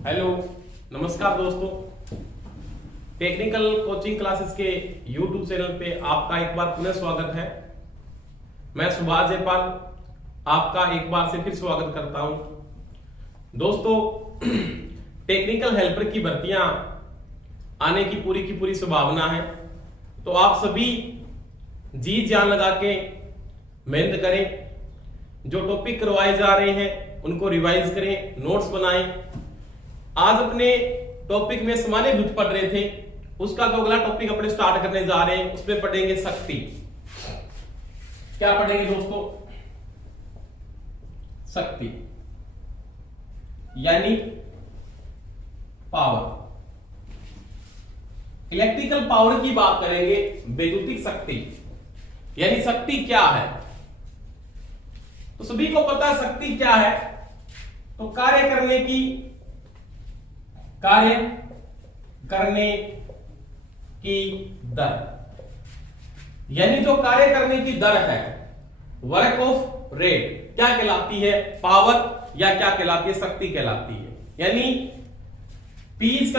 Hello, नमस्कार दोस्तों। Technical coaching classes के यूट्यूब चैनल पे आपका एक बार पुनः स्वागत है। मैं सुभाष जयपाल आपका एक बार से फिर स्वागत करता हूं। दोस्तों, टेक्निकल हेल्पर की भर्तियां आने की पूरी संभावना है, तो आप सभी जी जान लगा के मेहनत करें। जो टॉपिक करवाए जा रहे हैं उनको रिवाइज करें, नोट्स बनाएं। आज अपने टॉपिक में सामान्य भूत पढ़ रहे थे, उसका जो अगला टॉपिक अपने स्टार्ट करने जा रहे हैं उसमें पढ़ेंगे शक्ति। क्या पढ़ेंगे दोस्तों? शक्ति यानी पावर। इलेक्ट्रिकल पावर की बात करेंगे, वैद्युतिक शक्ति यानी शक्ति क्या है। तो सभी को पता है शक्ति क्या है। तो कार्य करने की दर, यानी जो कार्य करने की दर है, वर्क ऑफ रेट, क्या कहलाती है? पावर या क्या कहलाती है? शक्ति कहलाती है। यानी P =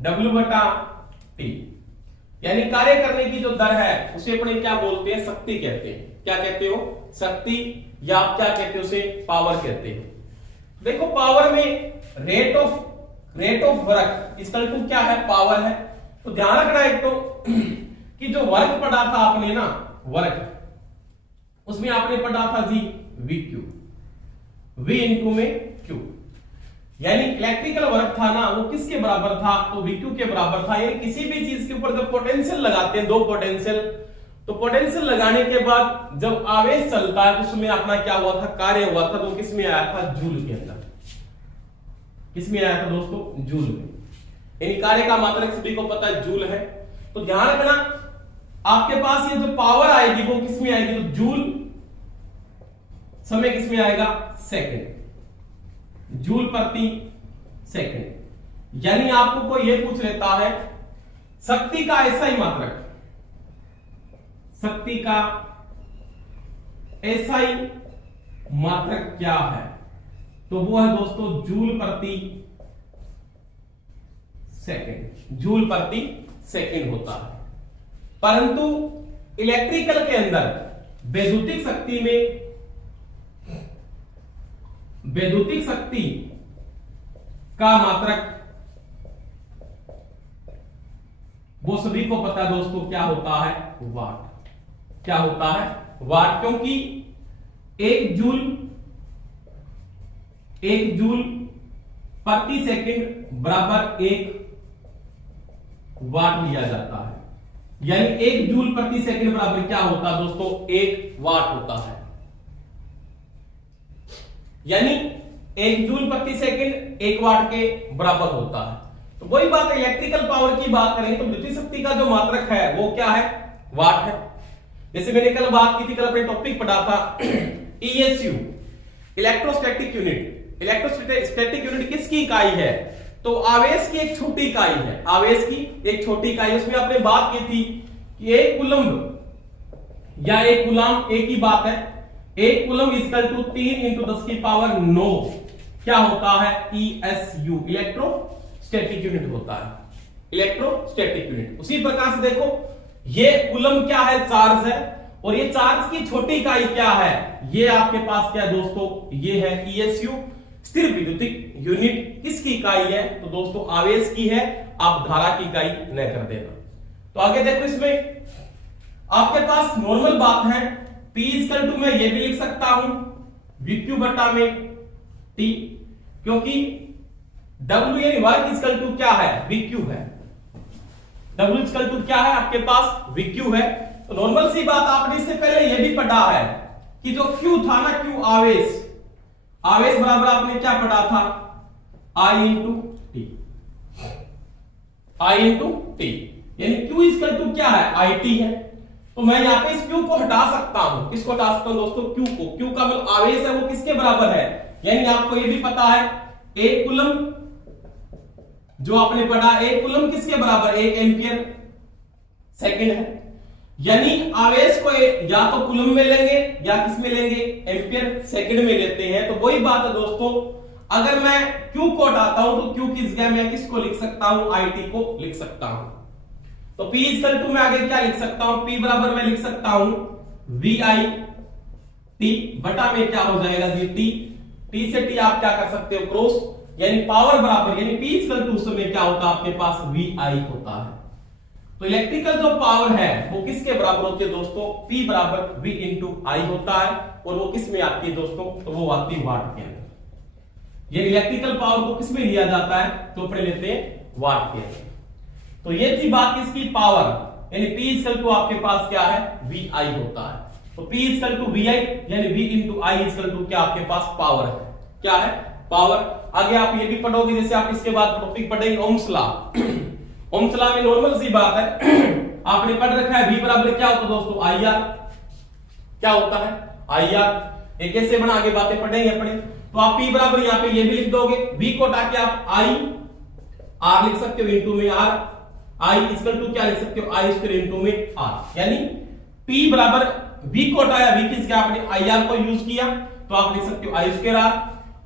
W/T, यानी कार्य करने की जो दर है उसे अपने क्या बोलते हैं? शक्ति कहते हैं। क्या कहते हो? शक्ति, या आप क्या कहते हो? उसे पावर कहते हैं। देखो, पावर में रेट ऑफ वर्क = क्या है? पावर है। तो ध्यान रखना एक तो कि जो वर्क पढ़ा था आपने ना, वर्क, उसमें आपने पढ़ा था जी VQ, V × में Q, यानी इलेक्ट्रिकल वर्क था ना, वो किसके बराबर था? तो VQ के बराबर था। यानी किसी भी चीज के ऊपर जब पोटेंशियल लगाते हैं, दो पोटेंशियल, तो पोटेंशियल लगाने के बाद जब आवेश चलता है तो उसमें अपना क्या हुआ था? कार्य हुआ था। तो किसमें आया था? जूल के अंदर। किसमें आया था दोस्तों? जूल में। यानी कार्य का मात्रक सभी को पता है जूल है। तो ध्यान रखना, आपके पास ये जो पावर आएगी वो किसमें आएगी? तो जूल, समय किसमें आएगा? सेकंड, जूल प्रति सेकंड। यानी आपको कोई ये पूछ लेता है शक्ति का ऐसा ही मात्रक, शक्ति का ऐसा ही मात्रक क्या है? तो वो है दोस्तों जूल प्रति सेकंड। जूल प्रति सेकंड होता है। परंतु इलेक्ट्रिकल के अंदर वैद्युतिक शक्ति में, वैद्युतिक शक्ति का मात्रक वो सभी को पता है दोस्तों, क्या होता है? वाट। क्या होता है? वाट। क्योंकि एक जूल प्रति सेकंड बराबर 1 वाट लिया जाता है। यानी 1 जूल प्रति सेकंड बराबर क्या होता है दोस्तों? 1 वाट होता है। यानी 1 जूल प्रति सेकंड 1 वाट के बराबर होता है। तो वही बात, इलेक्ट्रिकल पावर की बात करें तो विद्युत शक्ति का जो मात्रक है वो क्या है? वाट है। जैसे मैंने कल बात की थी, कल अपने टॉपिक पढ़ा था ESU, electrostatic unit. Electrostatic unit किसकी इकाई है? तो आवेश की एक छोटी इकाई है। आवेश की एक छोटी इकाई, उसमें आपने बात की थी कि 1 कूलम्ब या 1 कूलाम एक ही बात है। 1 कूलम्ब = 3 × 10⁹ क्या होता है? ESU, इलेक्ट्रोस्टैटिक यूनिट होता है। Electrostatic unit. उसी प्रकार से देखो, ये कूलम्ब क्या है? चार्ज है। और ये चार्ज की छोटी इकाई क्या है? ये आपके पास क्या है दोस्तों? ये है ESU, स्थिर विद्युतिक यूनिट। किसकी इकाई है? तो दोस्तों आवेश की है। आप धारा की इकाई न कर देना। तो आगे देखो, इसमें आपके पास नॉर्मल बात है। P = मैं ये भी लिख सकता हूं VQ/T, क्योंकि W यानी वर्क = क्या है? VQ है। W = क्या है? आपके पास VQ है। तो नॉर्मल सी बात, आपने इससे पहले यह भी पढ़ा है कि जो Q था ना, Q आवेश बराबर आपने क्या पढ़ा था? I × T। यानी Q = क्या है? IT है। तो मैं यहां पे इस Q को हटा सकता हूं। किसको हटा सकता हूं दोस्तों? Q को। Q का मतलब आवेश है, वो किसके बराबर है? यानी आपको ये भी पता है 1 कूलम्ब, जो आपने पढ़ा 1 कूलम्ब किसके बराबर? 1 एम्पियर सेकंड है। यानी आवेश को या तो कूलम में लेंगे या किस में लेंगे, एम्पियर सेकंड में लेते हैं। तो वही बात है दोस्तों, अगर मैं Q को हटाता हूं तो Q की जगह मैं किसको लिख सकता हूं, IT को लिख सकता हूं। तो P इक्वल टू मैं आगे क्या लिख सकता हूं, P बराबर मैं लिख सकता हूं VI T बटा में क्या हो जाएगा जी T, T से T आप क्या कर सकते हो क्रॉस, यानी पावर बराबर, यानी P इक्वल टू उस समय क्या होता है आपके पास VI होता है। तो इलेक्ट्रिकल जो पावर है वो किसके बराबर होती है दोस्तों, P बराबर V इंटू I होता है, और वो किस में आती है दोस्तों, तो वो आती है वाट के अंदर। ये इलेक्ट्रिकल पावर को किस में लिया जाता है, तो अपने लेते हैं वाट के अंदर। तो ये थी बात किसकी, पावर, यानी P इक्वल टू आपके पास क्या है VI होता है। तो P इक्वल टू VI यानी V into I equal to क्या आपके पास पावर है, क्या है पावर। आगे आप ये भी पढ़ोगे, जैसे आप इसके बाद टॉपिक पढ़ेंगे ओम्स लॉ। ओम्स लॉ में नॉर्मल सी बात है, आपने पढ़ रखा है V बराबर क्या होता है दोस्तों IR, क्या होता है IR। एक ऐसे बना आगे बातें पढ़ेंगे अपने। तो आप P बराबर यहां पे ये भी लिख दोगे, V को हटा के आप R लिख सकते हो इंटू में R, I इक्वल टू क्या लिख सकते हो I स्क्वायर इंटू में R, यानी P बराबर V को हटाया, V की जगह आपने IR को यूज किया, तो आप लिख सकते हो I स्क्वायर R,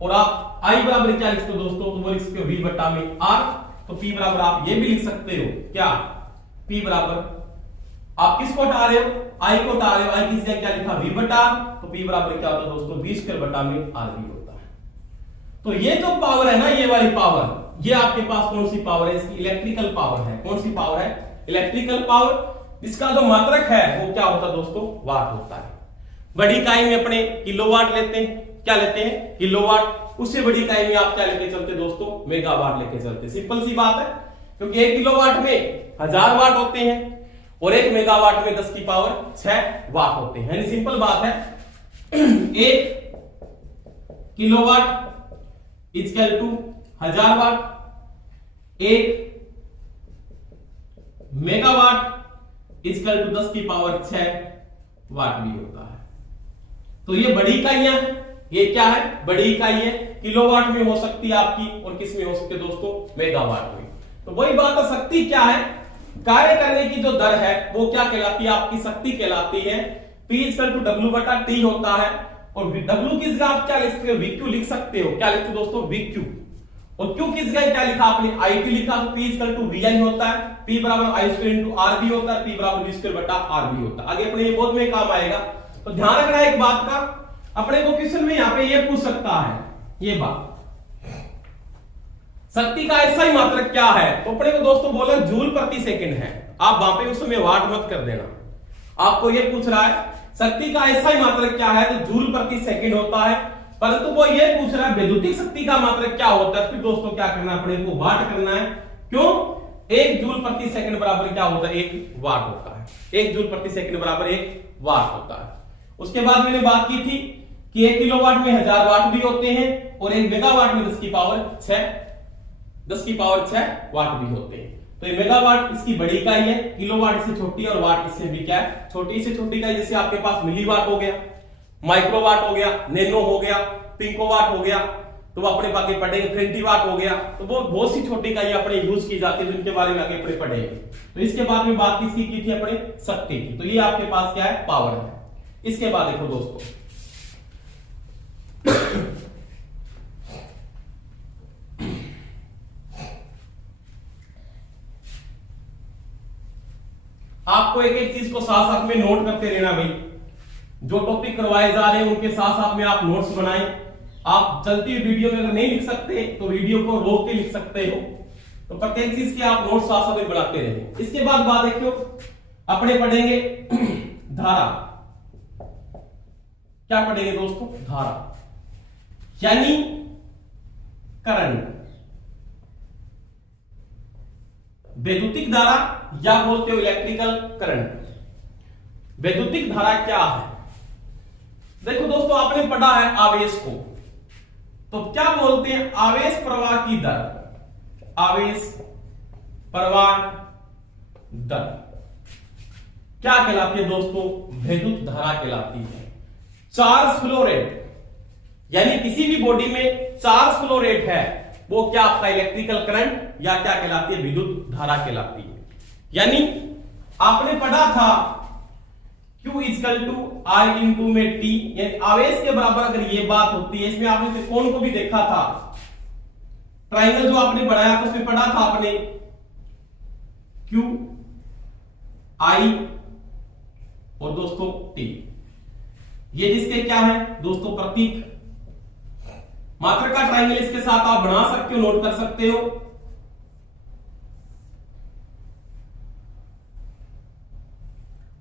और आप I बराबर क्या लिख सकते हो दोस्तों, तो वो लिख सकते हो V बटा में R। तो P बराबर आप ये भी लिख सकते हो क्या, P बराबर आप किसको हटा रहे हो, I को हटा रहे हो, I की जगह क्या लिखा V बटा, तो P बराबर क्या होता है दोस्तों V स्क्वायर बटा में RV होता है। तो ये जो पावर है ना, ये वाली पावर, ये आपके पास कौन सी पावर है, इसकी इलेक्ट्रिकल पावर है। कौन सी पावर है, इलेक्ट्रिकल पावर। इसका जो मात्रक है वो क्या होता है दोस्तों, वाट होता है। बड़ी इकाई में अपने किलोवाट लेते हैं, क्या लेते हैं किलोवाट। उससे बड़ी इकाई में आप क्या लेके चलते दोस्तों, मेगावाट लेके चलते। सिंपल सी बात है, क्योंकि 1 किलोवाट में 1000 वाट होते हैं और 1 मेगावाट में 10 की पावर 6 वाट होते हैं, यानी सिंपल बात है 1 kilowatt equal to 1000 watt, 1 megawatt equal to 10 की पावर 6 वाट भी होता है। तो ये बड़ी इकाइयां, ये क्या है बड़ी इकाई है, किलोवाट में हो सकती है आपकी, और किस में हो सकती है दोस्तों, मेगावाट में। तो वही बात है, शक्ति क्या है, कार्य करने की जो दर है वो क्या कहलाती है, आपकी शक्ति कहलाती है। P इक्वल टू W बटा T होता है, और W की जगह आप क्या लिख सकते हो, VQ लिख सकते हो, क्या लिखते हो दोस्तों VQ, और Q की जगह क्या लिखा आपने IT लिखा, तो P इक्वल टू VI होता है, P बराबर I स्क्वायर इंटू RV होता है, P बराबर V स्क्वायर बटा RV होता है। आगे अपने ये बहुत में काम आएगा। तो ध्यान रखना एक बात का, अपने को क्वेश्चन में यहां पे ये पूछ सकता है, ये बात शक्ति का ऐसा ही मात्रक क्या है, तो अपने को दोस्तों बोला जूल प्रति सेकंड है। आप वहां पे उसमें वाट मत कर देना, आपको ये पूछ रहा है शक्ति का ऐसा ही मात्रक क्या है, तो जूल प्रति सेकंड होता है। परंतु वो ये पूछ रहा है वैद्युतिक शक्ति का मात्रक क्या होता है, फिर दोस्तों क्या करना है, अपने को वाट करना है। क्यों, 1 जूल प्रति सेकंड बराबर क्या होता है, 1 वाट होता है। 1 जूल प्रति सेकंड बराबर 1 वाट होता है। उसके बाद मैंने बात की थी कि 1 किलोवाट में 1000 वाट भी होते हैं, और 1 मेगावाट में 10 की पावर 6 वाट भी होते हैं। तो ये मेगावाट इसकी बड़ी इकाई है, किलोवाट इससे छोटी, और वाट इससे भी क्या है, छोटी से छोटी इकाई। जैसे आपके पास मिलीवाट हो गया, माइक्रोवाट हो गया, नैनो हो गया, पिकोवाट हो गया, तो वो अपने बाकी पढ़ेंगे। फेंटीवाट हो गया, तो वो बहुत सी छोटी इकाई अपने यूज की जाती है, जिनके बारे में आगे अपने पढ़ेंगे। तो इसके बाद में बात किसकी की थी, अपने शक्ति की। तो ये आपके पास क्या है, पावर है। इसके बाद देखो दोस्तों आपको एक एक चीज को साथ साथ में नोट करते रहना भाई। जो टॉपिक करवाए जा रहे हैं उनके साथ साथ में आप नोट्स बनाएं। आप चलती वीडियो में अगर नहीं लिख सकते तो वीडियो को रोक के लिख सकते हो। तो प्रत्येक चीज के आप नोट्स साथ साथ में बनाते रहें। इसके बाद बात देखो, अपने पढ़ेंगे धारा। क्या पढ़ेंगे दोस्तों, धारा यानी करंट। वैद्युतिक धारा या बोलते हो इलेक्ट्रिकल करंट। वैद्युतिक धारा क्या है, देखो दोस्तों आपने पढ़ा है आवेश को, तो क्या बोलते हैं, आवेश प्रवाह की दर। आवेश प्रवाह दर क्या कहलाती है दोस्तों, वैद्युत धारा कहलाती है। चार्ज फ्लो रेट, यानी किसी भी बॉडी में चार्ज फ्लो रेट है, वो क्या आपका इलेक्ट्रिकल करंट या क्या कहलाती है, विद्युत धारा कहलाती है। यानी आपने पढ़ा था Q equal to I into में T, यानी आवेश के बराबर अगर ये बात होती है। इसमें आपने त्रिकोण को भी देखा था, ट्राइंगल जो आपने बनाया था उसमें पढ़ा था आपने क्यू आई और दोस्तों टी, ये जिसके क्या है दोस्तों प्रतीक। मात्रा का ट्राइंगल इसके साथ आप बना सकते हो, नोट कर सकते हो।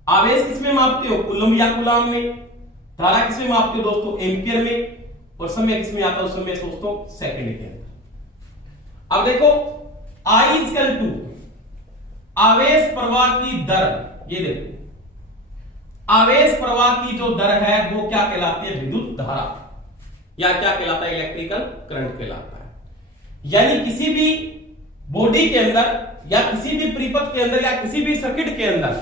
आवेश किसमें मापते हो, कूलम या कूलाम में। धारा किसमें मापते हो दोस्तों, एम्पियर में। और समय किसमें आता है, उस समय दोस्तों सेकंड के अंदर। अब देखो I इक्वल टू आवेश प्रवाह की दर, ये देखो आवेश प्रवाह की जो दर है वो क्या कहलाती है, विद्युत धारा, या क्या कहलाता है, इलेक्ट्रिकल करंट कहलाता है। यानी किसी भी बॉडी के अंदर या किसी भी परिपथ के अंदर या किसी भी सर्किट के अंदर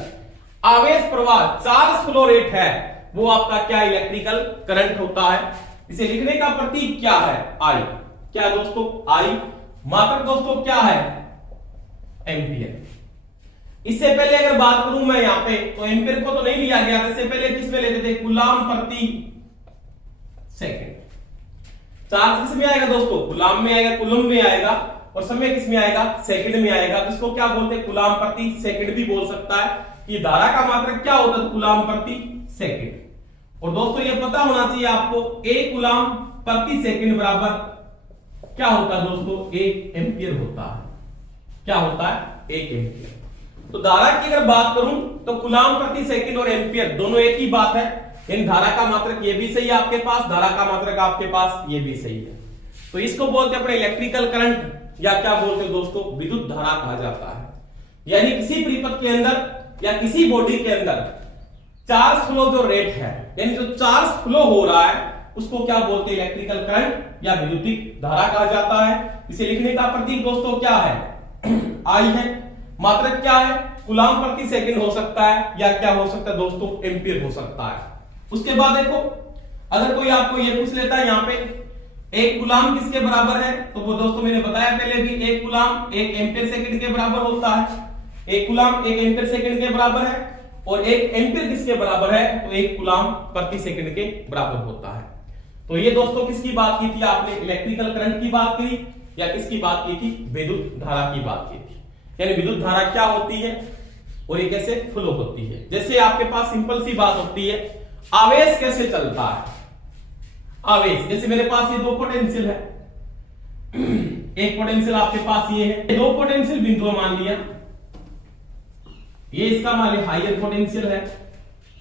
आवेश प्रवाह चार्ज फ्लो रेट है, वो आपका क्या इलेक्ट्रिकल करंट होता है। इसे लिखने का प्रतीक क्या है, आई। क्या दोस्तों, आई। मात्रक दोस्तों क्या है, एम्पियर। इससे पहले अगर बात करूं मैं यहां पे, तो एम्पियर को तो नहीं लिया गया, इससे पहले किसमें लेते थे, कूलाम प्रति सेकंड। चार्ज किसमें आएगा दोस्तों, कूलाम में आएगा, कूलम में आएगा। और समय किसमें आएगा, सेकंड में आएगा। इसको क्या बोलते हैं, कूलाम प्रति सेकंड भी बोल सकता है कि धारा का मात्रक क्या होता है, कूलाम प्रति सेकंड। और दोस्तों ये पता होना चाहिए आपको, एक कूलाम प्रति सेकंड बराबर क्या होता है दोस्तों, एक एम्पियर होता है। क्या होता है, एक एम्पियर। तो धारा की अगर बात करूं तो कूलाम प्रति सेकंड और एम्पियर दोनों एक ही बात है। इन धारा का मात्रक ये भी सही है आपके पास, धारा का मात्रक आपके पास ये भी सही है। तो इसको बोलते हैं अपने इलेक्ट्रिकल करंट, या क्या बोलते हैं दोस्तों, विद्युत धारा कहा जाता है। यानी किसी परिपथ के अंदर या किसी बॉडी के अंदर चार्ज फ्लो जो रेट है, यानी जो चार्ज फ्लो हो रहा है, उसको क्या बोलते हैं, इलेक्ट्रिकल करंट या विद्युत धारा कहा जाता है। इसे लिखने का प्रतीक दोस्तों क्या है, आई है। मात्रक क्या है, कूलाम प्रति सेकंड हो सकता है, या क्या हो सकता है दोस्तों, एम्पियर हो सकता है। उसके बाद देखो, अगर कोई आपको ये पूछ लेता है यहाँ पे एक कूलाम किसके बराबर है, तो वो दोस्तों मैंने बताया पहले भी, एक कूलाम एक एम्पियर सेकंड के बराबर होता है। एक कूलाम एक एम्पियर सेकंड के बराबर है, और एक एम्पियर किसके बराबर है, तो एक कूलाम प्रति सेकंड के बराबर होता है। तो ये दोस्तों किसकी बात की थी आपने, इलेक्ट्रिकल करंट की बात की, या किसकी बात की थी, विद्युत धारा की बात की थी। यानी विद्युत धारा क्या होती है और ये कैसे फ्लो होती है। जैसे आपके पास सिंपल सी बात होती है, आवेश कैसे चलता है। आवेश, जैसे मेरे पास ये दो पोटेंशियल है, एक पोटेंशियल आपके पास ये है, दो पोटेंशियल बिंदु मान लिया, ये इसका मान लिया हायर पोटेंशियल है,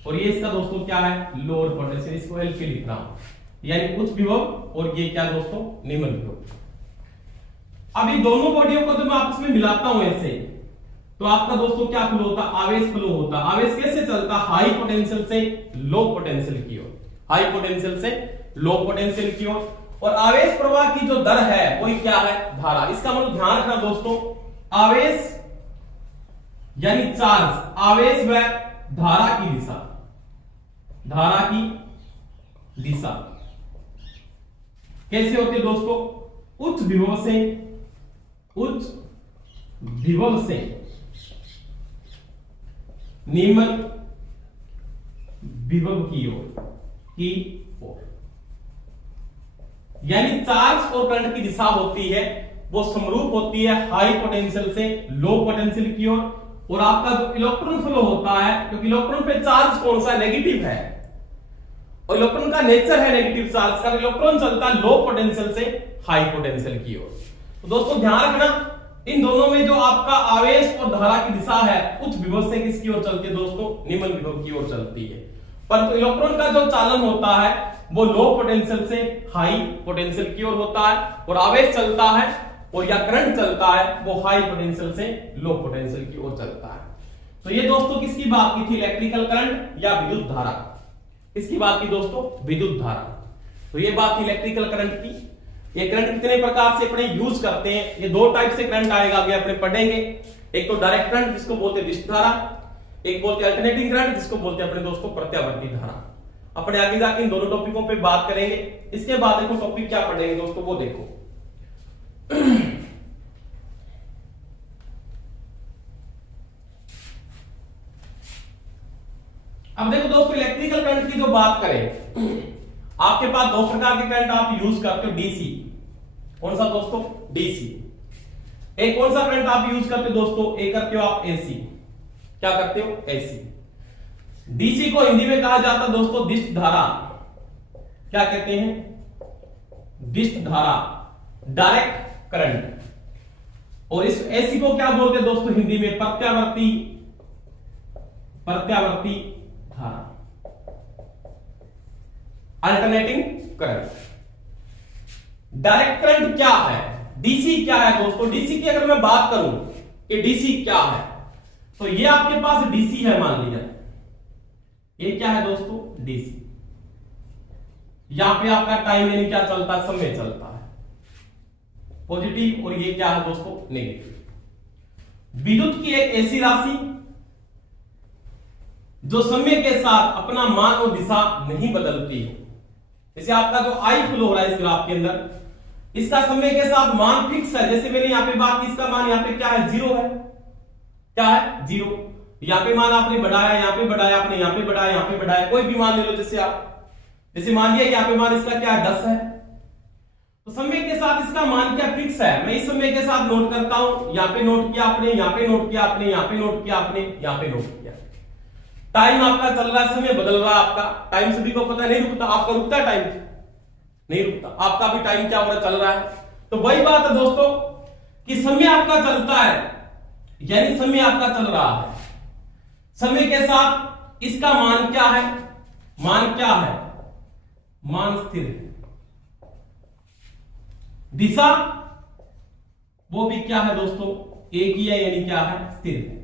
और ये इसका दोस्तों क्या है, लोअर पोटेंशियल। इसको एल के लिख रहा हूं, यानी उच्च विभव, और ये क्या दोस्तों, निम्न विभव। अब ये दोनों बॉडियों को जब मैं आपस में मिलाता हूं ऐसे, तो आपका दोस्तों क्या फ्लो होता, आवेश फ्लो होता। आवेश कैसे चलता, हाई पोटेंशियल से लो पोटेंशियल की ओर, हाई पोटेंशियल से लो पोटेंशियल की ओर। और आवेश प्रवाह की जो दर है वही क्या है, धारा। इसका मतलब ध्यान रखना दोस्तों, आवेश यानी चार्ज, आवेश व धारा की दिशा, धारा की दिशा कैसे होती है दोस्तों, उच्च विभव से, उच्च विभव से निम्न विभव की ओर। यानी चार्ज और करंट की दिशा होती है वो समरूप होती है हाई पोटेंशियल से लो पोटेंशियल की ओर। और आपका जो इलेक्ट्रॉन फ्लो होता है, क्योंकि इलेक्ट्रॉन पे चार्ज कौन सा, नेगेटिव है, और इलेक्ट्रॉन का नेचर है नेगेटिव चार्ज का, इलेक्ट्रॉन चलता है लो पोटेंशियल से हाई पोटेंशियल की ओर। तो दोस्तों ध्यान रखना, इन दोनों में जो आपका आवेश और धारा की दिशा है उच्च विभव से किसकी ओर चलती है दोस्तों, निम्न विभव की ओर चलती है। परंतु इलेक्ट्रॉन का जो चालन होता है वो लो पोटेंशियल से हाई पोटेंशियल की ओर होता है, और आवेश चलता है और या करंट चलता है वो हाई पोटेंशियल से लो पोटेंशियल की ओर चलता है। तो ये दोस्तों किसकी बात की थी, इलेक्ट्रिकल करंट या विद्युत धारा। इसकी बात की दोस्तों, विद्युत धारा। तो ये बात थी इलेक्ट्रिकल करंट की। ये करंट कितने प्रकार से अपने यूज करते हैं, ये दो टाइप से करंट आएगा, आगे अपने पढ़ेंगे। एक तो डायरेक्ट करंट जिसको बोलते हैं विद्युत धारा, एक बोलते हैं अल्टरनेटिंग करंट जिसको बोलते हैं अपने दोस्तों प्रत्यावर्ती धारा। अपने आगे जाके इन दोनों टॉपिकों पे बात करेंगे। इसके बाद देखो टॉपिक क्या पढ़ेंगे दोस्तों, वो देखो। अब देखो दोस्तों, इलेक्ट्रिकल करंट की जो बात करें, आपके पास दो प्रकार के करंट आप यूज करते हो, डीसी कौन सा दोस्तों? डीसी। एक कौन सा करंट आप यूज करते हो दोस्तों? एक करते हो आप एसी। क्या करते हो? एसी। डीसी को हिंदी में कहा जाता है दोस्तों दिष्ट धारा। क्या कहते हैं? दिष्ट धारा, डायरेक्ट करंट। और इस एसी को क्या बोलते हैं दोस्तों हिंदी में? प्रत्यावर्ती, प्रत्यावर्ती धारा, अल्टरनेटिंग करंट। डायरेक्ट करंट क्या है? डीसी क्या है दोस्तों? डीसी की अगर मैं बात करूं कि डीसी क्या है, तो ये आपके पास डीसी है, मान लीजिए ये क्या है दोस्तों? डीसी। यहां पे आपका टाइम यानी क्या चलता है? समय चलता है, पॉजिटिव। और ये क्या है दोस्तों? नेगेटिव। विद्युत की एक ऐसी राशि जो समय के साथ अपना मान और दिशा नहीं बदलती है। जैसे आपका जो आई फ्लो हो रहा है इस ग्राफ के अंदर, इसका समय के साथ मान फिक्स है। जैसे मैंने यहां पे बात की, इसका मान यहां पे क्या है? 0 है। क्या है? 0। यहां पे मान आपने बढ़ाया, यहां पे बढ़ाया, आपने यहां पे बढ़ाया, यहां पे बढ़ाया, कोई भी मान ले लो। जैसे आप जैसे मान लिया यहां पे मान इसका क्या है? 10 है। तो समय के साथ इसका मान क्या फिक्स है? मैं इस समय के साथ नोट करता हूं, यहां पे नोट किया आपने, यहां पे नोट किया आपने, यहां पे नोट किया आपने, यहां पे नोट किया। टाइम आपका चल रहा है, समय बदल रहा है आपका। टाइम सभी को पता नहीं रुकता, आपका रुकता है टाइम? नहीं रुकता। आपका भी टाइम क्या हो रहा? चल रहा है। तो वही बात है दोस्तों कि समय आपका चलता है, यानी समय आपका चल रहा है। समय के साथ इसका मान क्या है? मान क्या है? मान स्थिर है। दिशा वो भी क्या है दोस्तों? एक ही है, यानी क्या है? स्थिर है।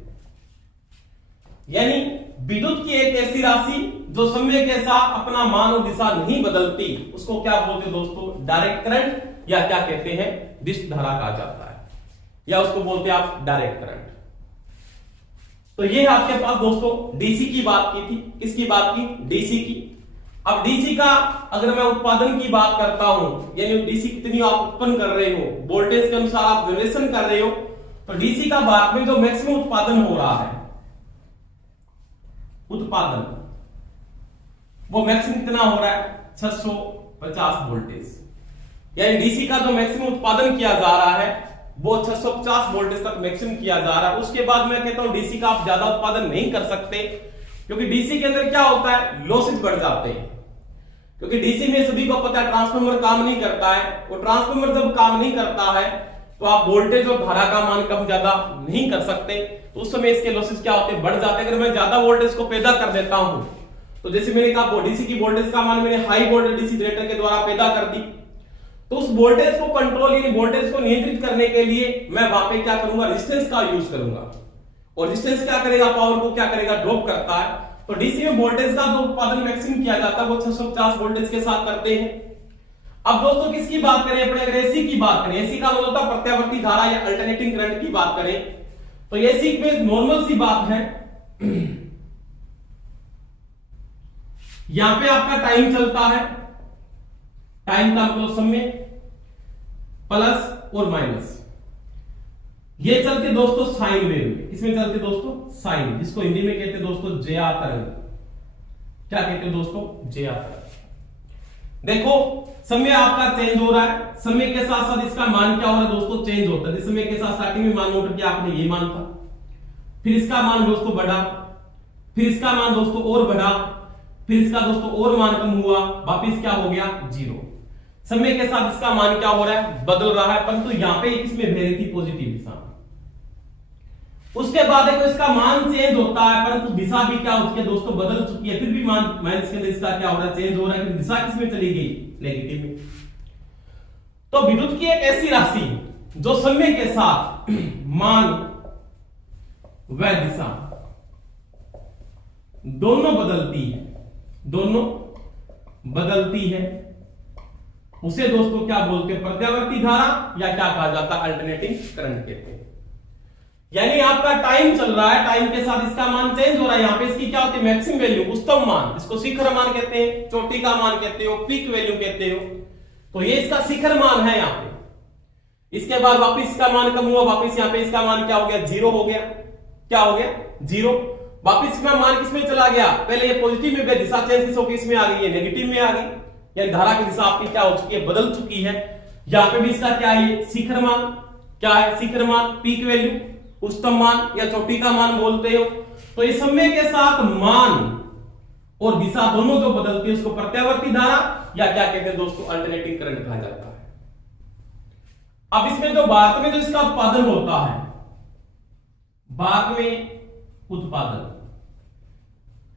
यानी विद्युत की एक ऐसी राशि जो समय के साथ अपना मान और दिशा नहीं बदलती, उसको क्या बोलते हैं दोस्तों? डायरेक्ट करंट, या क्या कहते हैं? दिष्ट धारा कहा जाता है, या उसको बोलते हैं आप डायरेक्ट करंट। तो ये आपके पास दोस्तों डीसी की बात की थी। किसकी बात की? डीसी की। अब डीसी का अगर मैं उत्पादन की बात करता हूं, यानी डीसी कितनी आप उत्पन्न कर रहे हो, वोल्टेज के अनुसार आप जनरेशन कर रहे हो, तो डीसी का भारत में जो मैक्सिमम उत्पादन हो रहा है, उत्पादन वो मैक्सिमम कितना हो रहा है? 650 वोल्टेज। यानी डीसी का जो मैक्सिमम उत्पादन किया जा रहा है वो 650 वोल्टेज तक मैक्सिमम किया जा रहा है। उसके बाद मैं कहता हूं डीसी का आप ज्यादा उत्पादन नहीं कर सकते, क्योंकि डीसी के अंदर क्या होता है? लॉसेज बढ़ जाते हैं। क्योंकि डीसी में सभी को पता है ट्रांसफार्मर काम नहीं करता है। वो ट्रांसफार्मर जब काम नहीं करता है तो आप वोल्टेज और धारा का मान कम ज्यादा नहीं कर सकते, तो उस समय इसके लॉसेज क्या होते हैं? बढ़ जाते हैं। अगर मैं ज्यादा वोल्टेज को पैदा कर देता हूं, तो जैसे मैंने कहा डीसी की वोल्टेज का मान मैंने हाई वोल्टेज डीसी जनरेटर के द्वारा पैदा कर दी, तो उस वोल्टेज को कंट्रोल यानी वोल्टेज को नियंत्रित करने के लिए मैं वहां पे क्या करूंगा? रेजिस्टेंस का यूज करूंगा। और रेजिस्टेंस क्या करेगा? पावर को क्या करेगा? ड्रॉप करता है। तो डीसी में वोल्टेज का जो उत्पादन मैक्सिमम किया जाता है वो 650 वोल्टेज के साथ करते हैं। अब दोस्तों किसकी बात करें? अपने अगर एसी की बात करें, एसी का मतलब होता है प्रत्यावर्ती धारा या अल्टरनेटिंग करंट की बात करें, तो एसी में नॉर्मल सी बात है, यहां पे आपका टाइम चलता है। टाइम का मतलब समय प्लस और माइनस, ये चलते दोस्तों साइन वेव। इसमें चलते दोस्तों साइन, जिसको हिंदी में कहते हैं दोस्तों ज्या तरंग। क्या कहते हैं दोस्तों? ज्या तरंग। देखो समय आपका चेंज हो रहा है, समय के साथ साथ इसका मान क्या हो रहा है दोस्तों? चेंज होता है। समय के साथ स्टार्टिंग में मान नोट किया आपने, ये मान था, फिर इसका मान दोस्तों बढ़ा, फिर इसका मान दोस्तों और बढ़ा, फिर इसका दोस्तों और मान कम हुआ, वापिस क्या हो गया? 0। समय के साथ इसका मान क्या हो रहा है? बदल रहा है, परंतु यहां पे किसमें भेद थी? पॉजिटिव दिशा में। उसके बाद देखो इसका मान चेंज होता है, परंतु दिशा भी क्या हो चुकी है दोस्तों? बदल चुकी है। फिर भी मान माइनस के अंदर इसका क्या हो रहा है? चेंज हो रहा है। फिर दिशा किसमें चली गई? नेगेटिव में। तो विद्युत की एक ऐसी राशि जो समय के साथ मान व दिशा दोनों बदलती है, दोनों बदलती है, उसे दोस्तों क्या बोलते हैं? प्रत्यावर्ती धारा, या क्या कहा जाता है? अल्टरनेटिंग करंट कहते हैं। यानी आपका टाइम चल रहा है, टाइम के साथ इसका मान चेंज हो रहा है। यहां पे इसकी क्या होती है? मैक्सिमम वैल्यू, उच्चतम मान, इसको शिखर मान कहते हैं, चोटी का मान कहते हो, पीक वैल्यू कहते हो। तो ये इसका शिखर मान है यहां पे। इसके बाद वापिस इसका मान कम हुआ, वापिस यहां पे इसका मान क्या हो गया? 0 हो गया। क्या हो गया? 0। वापिस इसका मान किसमें चला गया? पहले ये पॉजिटिव में गया, दिशा चेंज किस होगी? इसमें आ गई, ये नेगेटिव में आ गई। यानी धारा की दिशा आपकी क्या हो चुकी है? बदल चुकी है। यहां पे भी इसका क्या है, शिखर मान, क्या है शिखर मान, पीक वैल्यू, उच्चतम मान या चोटी का मान बोलते हो। तो इस समय के साथ मान और दिशा दोनों जो बदलती है उसको प्रत्यावर्ती धारा या क्या कहते हैं दोस्तों, अल्टरनेटिंग करंट कहा जाता है। अब इसमें जो भारत में जो इसका उत्पादन होता है, भारत में उत्पादन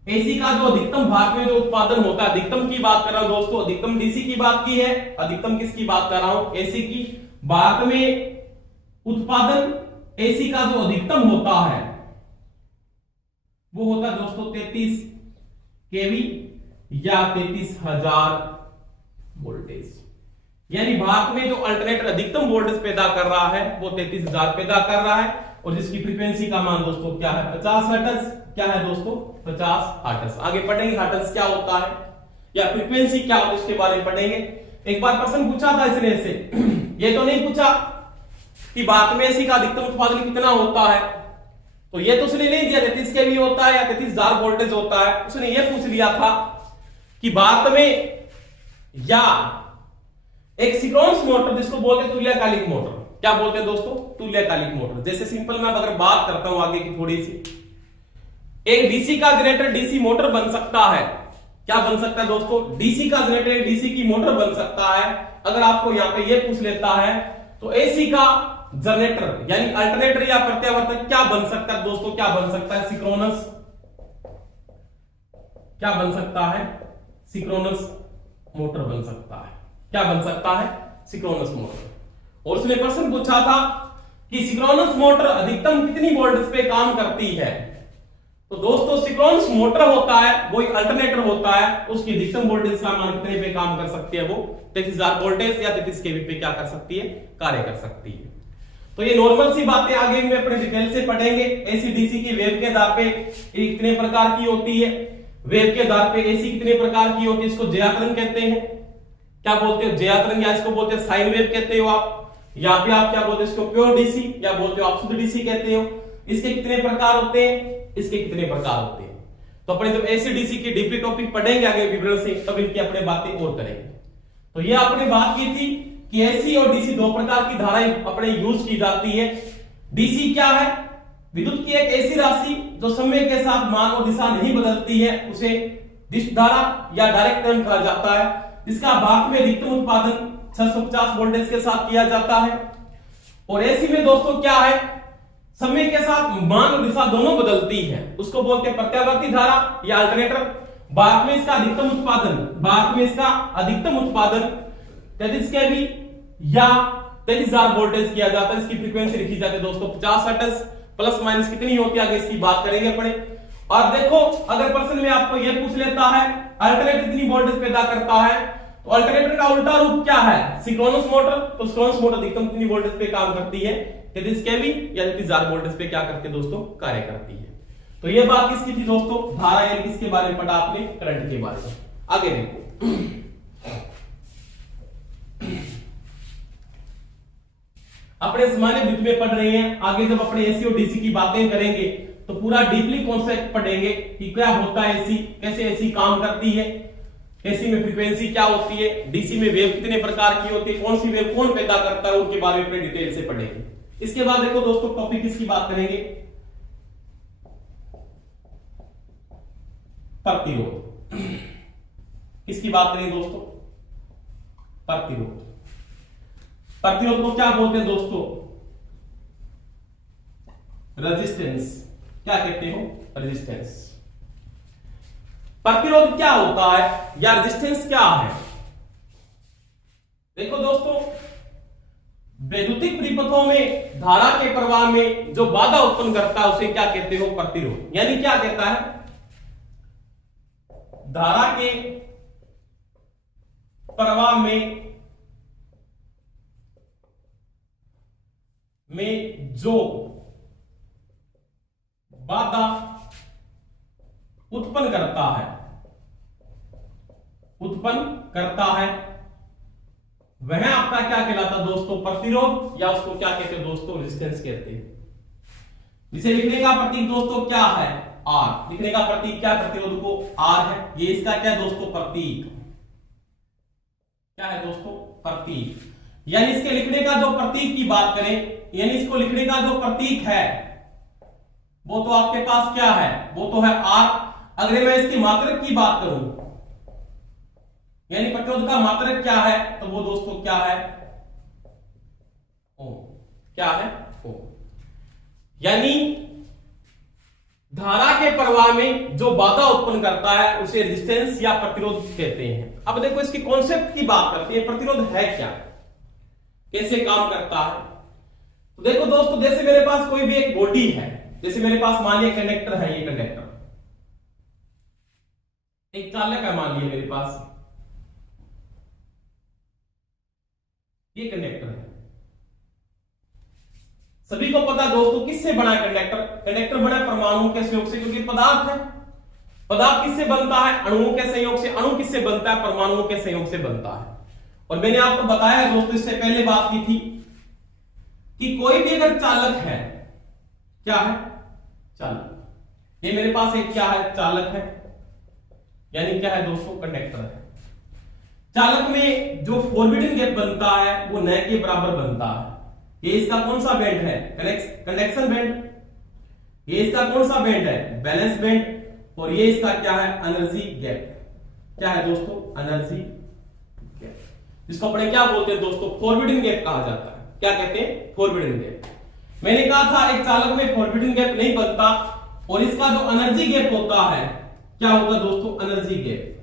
एसी का जो अधिकतम भारत में जो उत्पादन होता है, अधिकतम की बात कर रहा हूं दोस्तों, अधिकतम डीसी की बात की है, अधिकतम किसकी बात कर रहा हूं, एसी की। भारत में उत्पादन एसी का जो अधिकतम होता है वो होता है दोस्तों 33 केवी या 33,000 वोल्टेज। यानी भारत में जो अल्टरनेटर अधिकतम वोल्टेज पैदा कर रहा है वो 33,000 पैदा कर रहा है, और जिसकी फ्रीक्वेंसी का मान दोस्तों क्या है, 50 हर्ट्ज। क्या है दोस्तों, 50 हर्ट्ज। आगे पढ़ेंगे हर्ट्ज क्या होता है या फ्रीक्वेंसी क्या होती है, इसके बारे में पढ़ेंगे। एक बार प्रश्न पूछा था इसने से ये तो नहीं पूछा कि भारत में एसी का अधिकतम उत्पादन कितना होता है, तो ये तो उसने नहीं दिया 33 केवी होता है या 33,000 वोल्टेज होता है। उसने ये पूछ लिया था कि भारत में या एक सिंक्रोनस मोटर जिसको बोलते हैं तुल्यकालिक मोटर, क्या बोलते हैं दोस्तों, तुल्यकालिक मोटर। जैसे सिंपल मैं अगर बात करता हूं आगे की थोड़ी सी, एक डीसी का जनरेटर डीसी मोटर बन सकता है। क्या बन सकता है दोस्तों, डीसी का जनरेटर एक डीसी की मोटर बन सकता है। अगर आपको यहां पे ये पूछ लेता है तो एसी का जनरेटर यानी अल्टरनेटर या प्रत्यावर्तक क्या बन सकता है दोस्तों, क्या बन सकता है, सिंक्रोनस, क्या बन सकता है, सिंक्रोनस मोटर बन सकता है। क्या बन सकता है, सिंक्रोनस मोटर। और उसने प्रश्न पूछा था कि सिंक्रोनस मोटर अधिकतम कितनी वोल्टेज पे काम करती है। तो दोस्तों सिंक्रोनस मोटर होता है वही अल्टरनेटर होता है, उसकी अधिकतम वोल्टेज का मान कितने पे काम कर सकती है, वो 33,000 वोल्टेज या 33 केवी पे क्या कर सकती है, कार्य कर सकती है। तो ये नॉर्मल सी बातें आगे में अपने डिटेल से पढ़ेंगे। एसी डीसी की वेव के आधार पे कितने प्रकार की होती है, वेव के आधार पे एसी कितने प्रकार की होती है, इसको ज्या तरंग कहते हैं। क्या बोलते हो, ज्या तरंग, या इसको बोलते हैं साइन वेव कहते हो आप, यहाँ पे आप क्या बोलते हो, इसको प्योर डीसी या बोलते हो आप शुद्ध डीसी कहते हो। इसके कितने प्रकार होते हैं, इसके कितने प्रकार होते हैं। तो अपने जब एसी डीसी की डीपली टॉपिक पढ़ेंगे आगे विवरण से, तब इनकी अपने बातें और करेंगे। तो ये आपने बात की थी कि एसी और डीसी दो प्रकार की धाराएं अपने यूज की जाती है। डीसी क्या है, विद्युत की एक ऐसी राशि जो समय के साथ मान और दिशा नहीं बदलती है, उसे दिश धारा या डायरेक्ट करंट कहा जाता है, जिसका भारत में अधिकतम उत्पादन 650 वोल्टेज के साथ किया जाता है। और एसी में दोस्तों क्या है, समय के साथ मान और दिशा दोनों बदलती है, उसको बोलते हैं प्रत्यावर्ती धारा या अल्टरनेटर। भारत में इसका अधिकतम उत्पादन, भारत में इसका अधिकतम उत्पादन 33 केवी या 33,000 वोल्टेज किया जाता है। इसकी फ्रीक्वेंसी लिखी जाती है दोस्तों 50 हर्ट्ज, प्लस माइनस कितनी होती है आगे इसकी बात करेंगे अपने। और देखो अगर प्रश्न में आपको यह पूछ लेता है अल्टरनेटर कितनी वोल्टेज पैदा करता है, तो अल्टरनेटर का उल्टा रूप क्या है, सिंक्रोनस मोटर। तो सिंक्रोनस मोटर अधिकतम कितनी वोल्टेज पे काम करती है, 33 केवी या 33,000 वोल्टेज पे क्या करती है दोस्तों, कार्य करती है। तो ये बात किसकी थी दोस्तों, धारा यानी किसके बारे में पढ़ा आपने, करंट के बारे में। आगे देखो अपने सामान्य विद्युत में पढ़ रहे हैं। आगे जब अपने एसी और डीसी की बातें करेंगे तो पूरा डीपली कॉन्सेप्ट पढ़ेंगे कि क्या होता है एसी, कैसे एसी काम करती है, एसी में फ्रीक्वेंसी क्या होती है, डीसी में वेव कितने प्रकार की होती है, कौन सी वेव कौन पैदा करता है, उनके बारे में अपने डिटेल से पढ़ेंगे। इसके बाद देखो दोस्तों टॉपिक किसकी बात करेंगे, प्रतिरोध। किसकी बात करेंगे दोस्तों, प्रतिरोध। प्रतिरोध को क्या बोलते हैं दोस्तों, रेजिस्टेंस। क्या कहते हो, रेजिस्टेंस। प्रतिरोध क्या होता है या रेजिस्टेंस क्या है। देखो दोस्तों वैद्युतिक परिपथों में धारा के प्रवाह में जो बाधा उत्पन्न करता है उसे क्या कहते हो, प्रतिरोध। यानी क्या कहता है, धारा के प्रवाह में जो बाधा उत्पन्न करता है वह आपका क्या कहलाता है दोस्तों, प्रतिरोध, या उसको क्या कहते हैं दोस्तों, रेजिस्टेंस कहते हैं। जिसे लिखने का प्रतीक दोस्तों क्या है, आर। लिखने का प्रतीक क्या, प्रतिरोध को आर है। ये इसका क्या है दोस्तों, प्रतीक। क्या है दोस्तों, प्रतीक। यानी इसके लिखने का जो प्रतीक की बात करें, यानी इसको लिखने का जो प्रतीक है वो तो आपके पास क्या है, वो तो है R। अगर मैं इसकी मात्रक की बात करूं, यानी प्रतिरोध का मात्रक क्या है, तो वो दोस्तों क्या है, ओम। क्या है, ओम। यानी धारा के प्रवाह में जो बाधा उत्पन्न करता है उसे रेजिस्टेंस या प्रतिरोध कहते हैं। अब देखो इसकी कॉन्सेप्ट की बात करते हैं, प्रतिरोध है क्या, कैसे काम करता है। तो देखो दोस्तों, जैसे मेरे पास कोई भी एक बॉडी है, जैसे मेरे पास मान लिया कंडक्टर है, ये कंडक्टर एक चालक है, मान लिया मेरे पास ये कंडक्टर है। सभी को पता दोस्तों किससे बना है कंडक्टर, कंडक्टर बना है परमाणुओं के सहयोग से, क्योंकि पदार्थ है। पदार्थ किससे बनता है, अणुओं के संयोग से। अणु किससे बनता है, परमाणुओं के संयोग से बनता है। और मैंने आपको बताया दोस्तों, इससे पहले बात की थी कि कोई भी अगर चालक है, क्या है, चालक, ये मेरे पास एक क्या है, चालक है, यानी क्या है दोस्तों, कंडक्टर है। चालक में जो फॉरवर्डिंग गैप बनता है वो न के बराबर बनता है। ये इसका कौन सा बैंड है, कंडक्शन बैंड। ये इसका कौन सा बैंड है, बैलेंस बैंड। और ये इसका क्या है, एनर्जी गैप। क्या है दोस्तों, एनर्जी गैप, जिसको अपने क्या बोलते हैं दोस्तों, फॉरवर्डिंग गैप कहा जाता है। क्या कहते हैं, फॉरवर्डिंग गैप। मैंने कहा था एक चालक में फॉरवर्डिंग गैप नहीं बनता, और इसका जो एनर्जी गैप होता है, क्या होता है दोस्तों, एनर्जी गैप,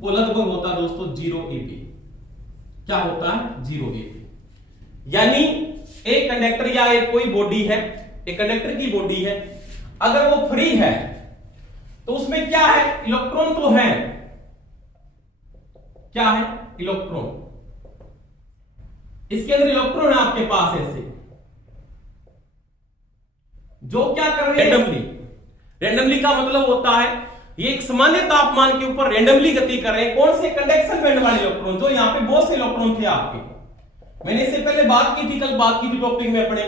वो लगभग होता है दोस्तों 0 eV। क्या होता है, 0 eV। यानी एक कंडक्टर या एक कोई बॉडी है, एक कंडक्टर की बॉडी है, अगर वो फ्री है तो उसमें क्या है, इलेक्ट्रॉन तो है। क्या है, इलेक्ट्रॉन। इसके अंदर इलेक्ट्रॉन है आपके पास ऐसे, जो क्या कर रहे हैं, रैंडमली का मतलब होता है ये एक सामान्य तापमान के ऊपर रैंडमली गति कर रहे हैं। कौन से, कंडक्शन बैंड वाले इलेक्ट्रॉन, जो यहां पे बहुत से इलेक्ट्रॉन थे आपके। मैंने इससे पहले बात की थी, कल बात की थी टॉपिक में अपने,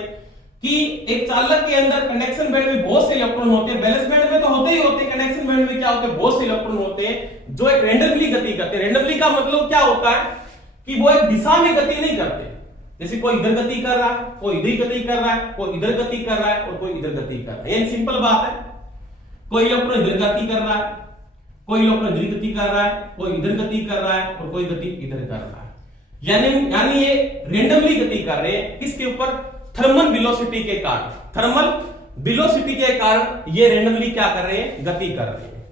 कि एक चालक के अंदर कंडक्शन बैंड में बहुत से इलेक्ट्रॉन होते हैं। बैलेंस बैंड में तो होते ही होते हैं, कंडक्शन बैंड में क्या होते हैं, बहुत से इलेक्ट्रॉन होते हैं जो एक रैंडमली गति करते हैं। रैंडमली का मतलब क्या होता है कि वो एक दिशा में गति नहीं करते। जैसे कोई इधर गति कर रहा है, कोई इधर गति कर रहा है, कोई इधर गति कर रहा है, और कोई इधर गति कर रहा है। ये सिंपल बात है। कोई इलेक्ट्रॉन इधर गति कर रहा है, कोई इलेक्ट्रॉन इधर गति कर रहा है, कोई इधर गति कर रहा है, और कोई गति इधर कर रहा है। यानी ये रैंडमली गति कर रहे हैं। किसके ऊपर, थर्मल वेलोसिटी के कारण। थर्मल वेलोसिटी के कारण ये रैंडमली क्या कर रहे हैं, गति कर रहे हैं।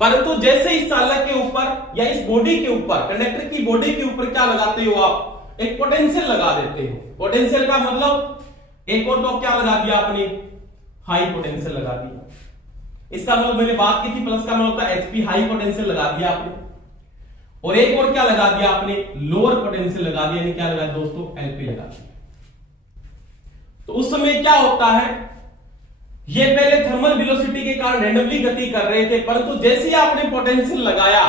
परंतु जैसे इस चालक के ऊपर या इस बॉडी के ऊपर, कंडक्टर की बॉडी के ऊपर क्या लगाते हो आप, एक पोटेंशियल लगा देते हो। पोटेंशियल का मतलब एक और तो क्या लगा दिया आपने, हाई पोटेंशियल लगा दिया। इसका मतलब मैंने बात की थी, प्लस का मतलब होता है एचपी, हाई पोटेंशियल लगा दिया आपने। और एक और क्या लगा दिया आपने, लोअर पोटेंशियल लगा दिया, यानी क्या लगा दोस्तों, एलपी लगा दिया। तो उस समय क्या होता है, ये पहले थर्मल वेलोसिटी के कारण रैंडमली गति कर रहे थे, परंतु जैसे ही आपने पोटेंशियल लगाया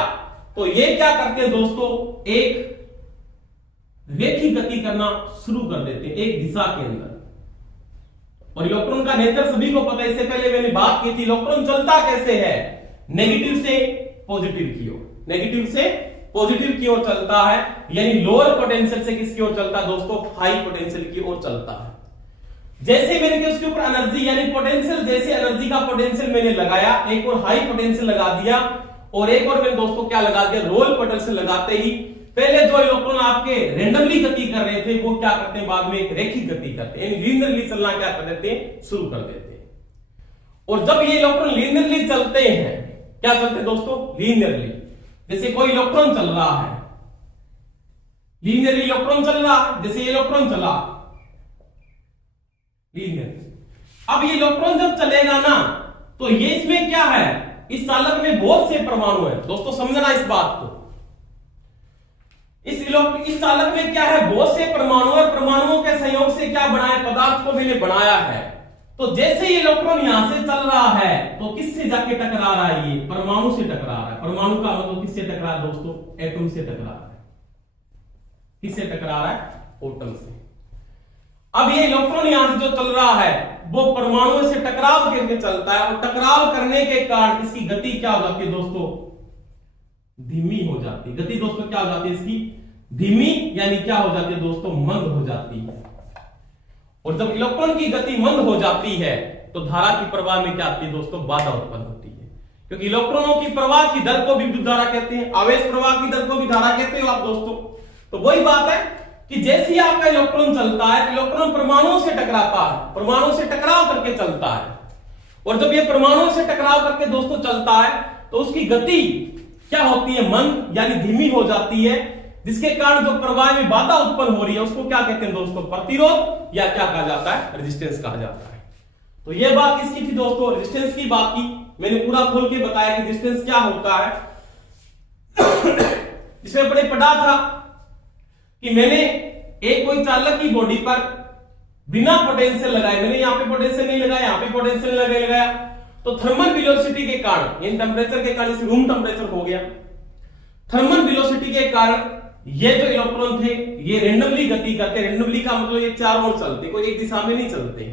तो ये क्या करते हैं दोस्तों, एक रेखीय गति करना शुरू कर देते हैं एक दिशा के अंदर। और इलेक्ट्रॉन का नेचर सभी को पता है, इससे पहले मैंने बात की थी। इलेक्ट्रॉन चलता कैसे है, नेगेटिव से पॉजिटिव की ओर, नेगेटिव से पॉजिटिव की ओर चलता है। यानी लोअर पोटेंशियल से किसकी ओर चलता है दोस्तों, हाई पोटेंशियल की ओर चलता है। जैसे मैंने उसके ऊपर एनर्जी यानी पोटेंशियल, जैसे एनर्जी का पोटेंशियल मैंने लगाया, एक और हाई पोटेंशियल लगा दिया, और एक और मैंने दोस्तों क्या लगा दिया, रोल पोटेंशियल लगाते ही पहले जो इलेक्ट्रॉन आपके रैंडमली गति कर रहे थे वो क्या करते हैं, बाद में एक रेखिक गति करते हैं, लीनियरली चलना क्या कर देते हैं, शुरू कर देते हैं। और जब ये इलेक्ट्रॉन लीनियरली चलते हैं, क्या चलते हैं दोस्तों, लीनियरली। जैसे कोई इलेक्ट्रॉन चल रहा है, लीनियरली इलेक्ट्रॉन चल रहा है, जैसे ये इलेक्ट्रॉन चला लीनियर। अब ये इलेक्ट्रॉन जब चलेगा ना, तो ये इसमें क्या है, इस चालक में बहुत से परमाणु है दोस्तों, समझना इस बात को। इस चालक में क्या है, बहुत से परमाणु, और परमाणुओं के संयोग से क्या बना है, पदार्थ को मैंने बनाया है। तो जैसे ये इलेक्ट्रॉन यहां से चल रहा है तो किससे जाके टकरा रहा है, ये परमाणु से टकरा रहा है। परमाणु का मतलब किससे टकरा रहा है दोस्तों, एटम से टकरा रहा है। किससे टकरा रहा है, एटम से। अब ये इलेक्ट्रॉन यहां से जो चल रहा है वो परमाणु से टकराव करके चलता है, और टकराव करने के कारण इसकी गति क्या हो जाती है दोस्तों, धीमी हो जाती है। गति दोस्तों क्या हो जाती है इसकी, धीमी यानी क्या हो जाती है दोस्तों, मंद हो जाती है। और जब इलेक्ट्रॉन की गति मंद हो जाती है तो धारा की प्रवाह में क्या आती है दोस्तों, बाधा उत्पन्न होती है। क्योंकि इलेक्ट्रॉनों की प्रवाह की दर को भी विद्युत धारा कहते हैं, आवेश प्रवाह की दर को भी धारा कहते हो आप दोस्तों। तो वही बात है कि जैसे ही आपका इलेक्ट्रॉन चलता है, इलेक्ट्रॉन परमाणुओं से टकराता है, परमाणु से टकराव करके चलता है। और जब ये परमाणुओं से टकराव करके दोस्तों चलता है तो उसकी गति क्या होती है, मंद यानी धीमी हो जाती है, जिसके कारण जो प्रवाह में बाधा उत्पन्न हो रही है उसको क्या कहते हैं दोस्तों, प्रतिरोध या क्या कहा जाता है, रेजिस्टेंस कहा जाता है। तो ये बात किसकी थी दोस्तों, रेजिस्टेंस की बात की। मैंने पूरा खोल के बताया कि रेजिस्टेंस क्या होता है। इसमें अपने पढ़ा था कि मैंने एक कोई चालक की बॉडी पर बिना पोटेंशियल लगाए, मैंने यहां पे पोटेंशियल नहीं लगाया, यहां पे पोटेंशियल लगाया, तो थर्मल वेलोसिटी के कारण, इन टेम्परेचर के कारण, रूम टेम्परेचर हो गया, थर्मल वेलोसिटी के कारण ये जो इलेक्ट्रॉन थे ये रेंडमली गति करते, रेंडमली का मतलब ये चारों ओर चलते, कोई एक दिशा में नहीं चलते,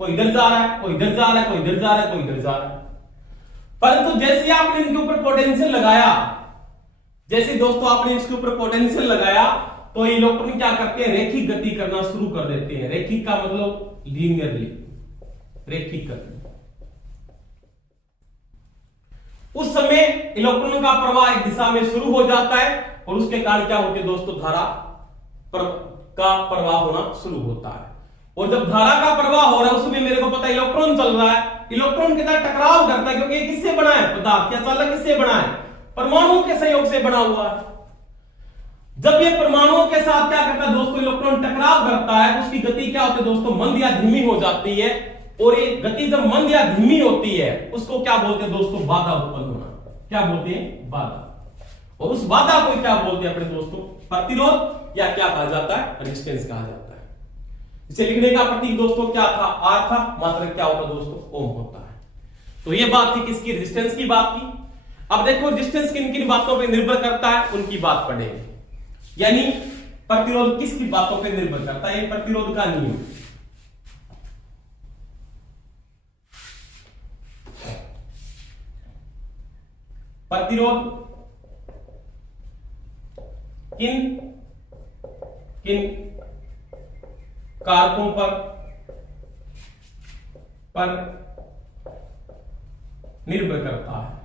कोई इधर जा रहा है, कोई इधर जा रहा है, कोई इधर जा रहा है, कोई इधर जा रहा है। परंतु जैसे आपने इनके ऊपर पोटेंशियल लगाया, जैसे दोस्तों आपने इसके ऊपर पोटेंशियल लगाया तो ये इलेक्ट्रॉन क्या करते हैं, रैखिक गति करना शुरू कर देते हैं। रैखिक का मतलब लीनियरली, रैखिक गति। उस समय इलेक्ट्रॉन का प्रवाह एक दिशा में शुरू हो जाता है और उसके कारण क्या होती है दोस्तों, धारा का प्रवाह होना शुरू होता है। और जब धारा का प्रवाह हो रहा है उसमें मेरे को पता है इलेक्ट्रॉन चल रहा है, इलेक्ट्रॉन के साथ टकराव करता है, क्योंकि ये किससे बना है, पदार्थ या चालक किससे बना है, परमाणुओं के सहयोग से बना हुआ है। जब ये परमाणुओं के साथ क्या करता है दोस्तों, इलेक्ट्रॉन टकराव करता है तो उसकी गति क्या होती है दोस्तों, मंद या धीमी हो जाती है। और ये गति जब मंद या धीमी होती है उसको क्या बोलते हैं दोस्तों, बाधा उत्पन्न होना। क्या बोलते हैं, बाधा। और उस बाधा को क्या बोलते हैं अपने दोस्तों, प्रतिरोध या क्या कहा जाता है, रेजिस्टेंस कहा जाता है। इसे लिखने का प्रतीक दोस्तों क्या था, आर था, मात्रक क्या होता दोस्तों, ओम होता है। तो ये बात थी किसकी, रेजिस्टेंस की बात की। अब देखो रेजिस्टेंस किन किन बातों पर निर्भर करता है उनकी बात पढ़ेंगे। यानी प्रतिरोध किसकी बातों पर निर्भर करता है, प्रतिरोध का नियम। प्रतिरोध किन किन कारकों पर निर्भर करता है,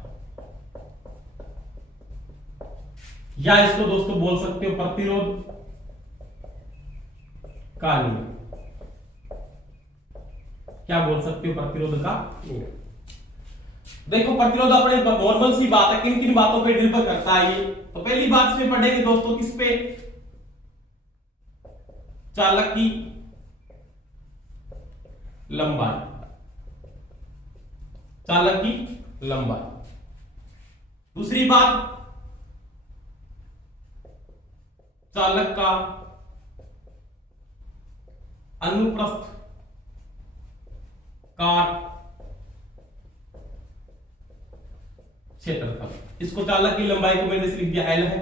या इसको दोस्तों बोल सकते हो प्रतिरोध का नियम। क्या बोल सकते हो, प्रतिरोध का नियम। देखो प्रतिरोध अपने नॉर्मल सी बात है, किन किन बातों पे निर्भर करता है ये। तो पहली बात इसमें पढ़ेंगे दोस्तों किस पे, चालक की लंबाई, चालक की लंबाई। दूसरी बात चालक का अनुप्रस्थ काट क्षेत्रफल। इसको चालक की लंबाई को मैंने लिख दिया एल है,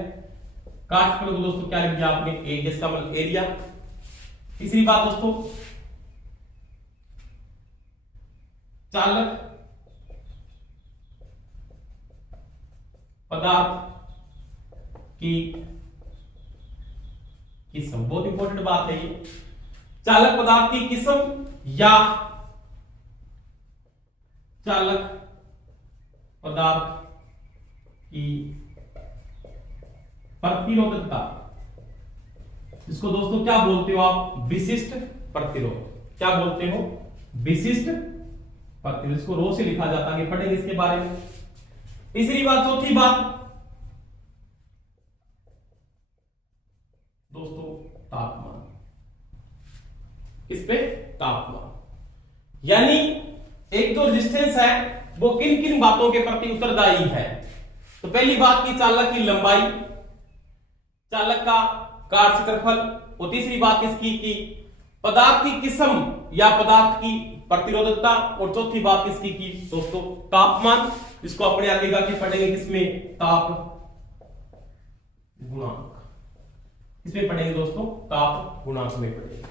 काट को दोस्तों क्या लिख दिया आपने, ए, इसका मतलब एरिया। तीसरी बात दोस्तों चालक पदार्थ की किस्म, बहुत इंपॉर्टेंट बात है ये। चालक पदार्थ की किस्म या चालक पदार्थ की प्रतिरोधकता, इसको दोस्तों क्या बोलते हो आप, विशिष्ट प्रतिरोध। क्या बोलते हो, विशिष्ट प्रतिरोध। इसको रो से लिखा जाता है, पढ़ेंगे इसके बारे में। तीसरी बात, चौथी बात दोस्तों तापमान। इस पे तापमान, यानी एक जो रेजिस्टेंस है वो किन किन बातों के प्रति उत्तरदायी है। तो पहली बात की चालक की लंबाई, चालक का काट क्षेत्रफल, और तीसरी बात किसकी की पदार्थ की किस्म या पदार्थ की प्रतिरोधकता, और चौथी बात किसकी की दोस्तों तापमान। इसको अपने आगे जाके पढ़ेंगे किसमें, ताप गुणांक। इसमें पढ़ेंगे दोस्तों ताप गुणांक में पढ़ेंगे।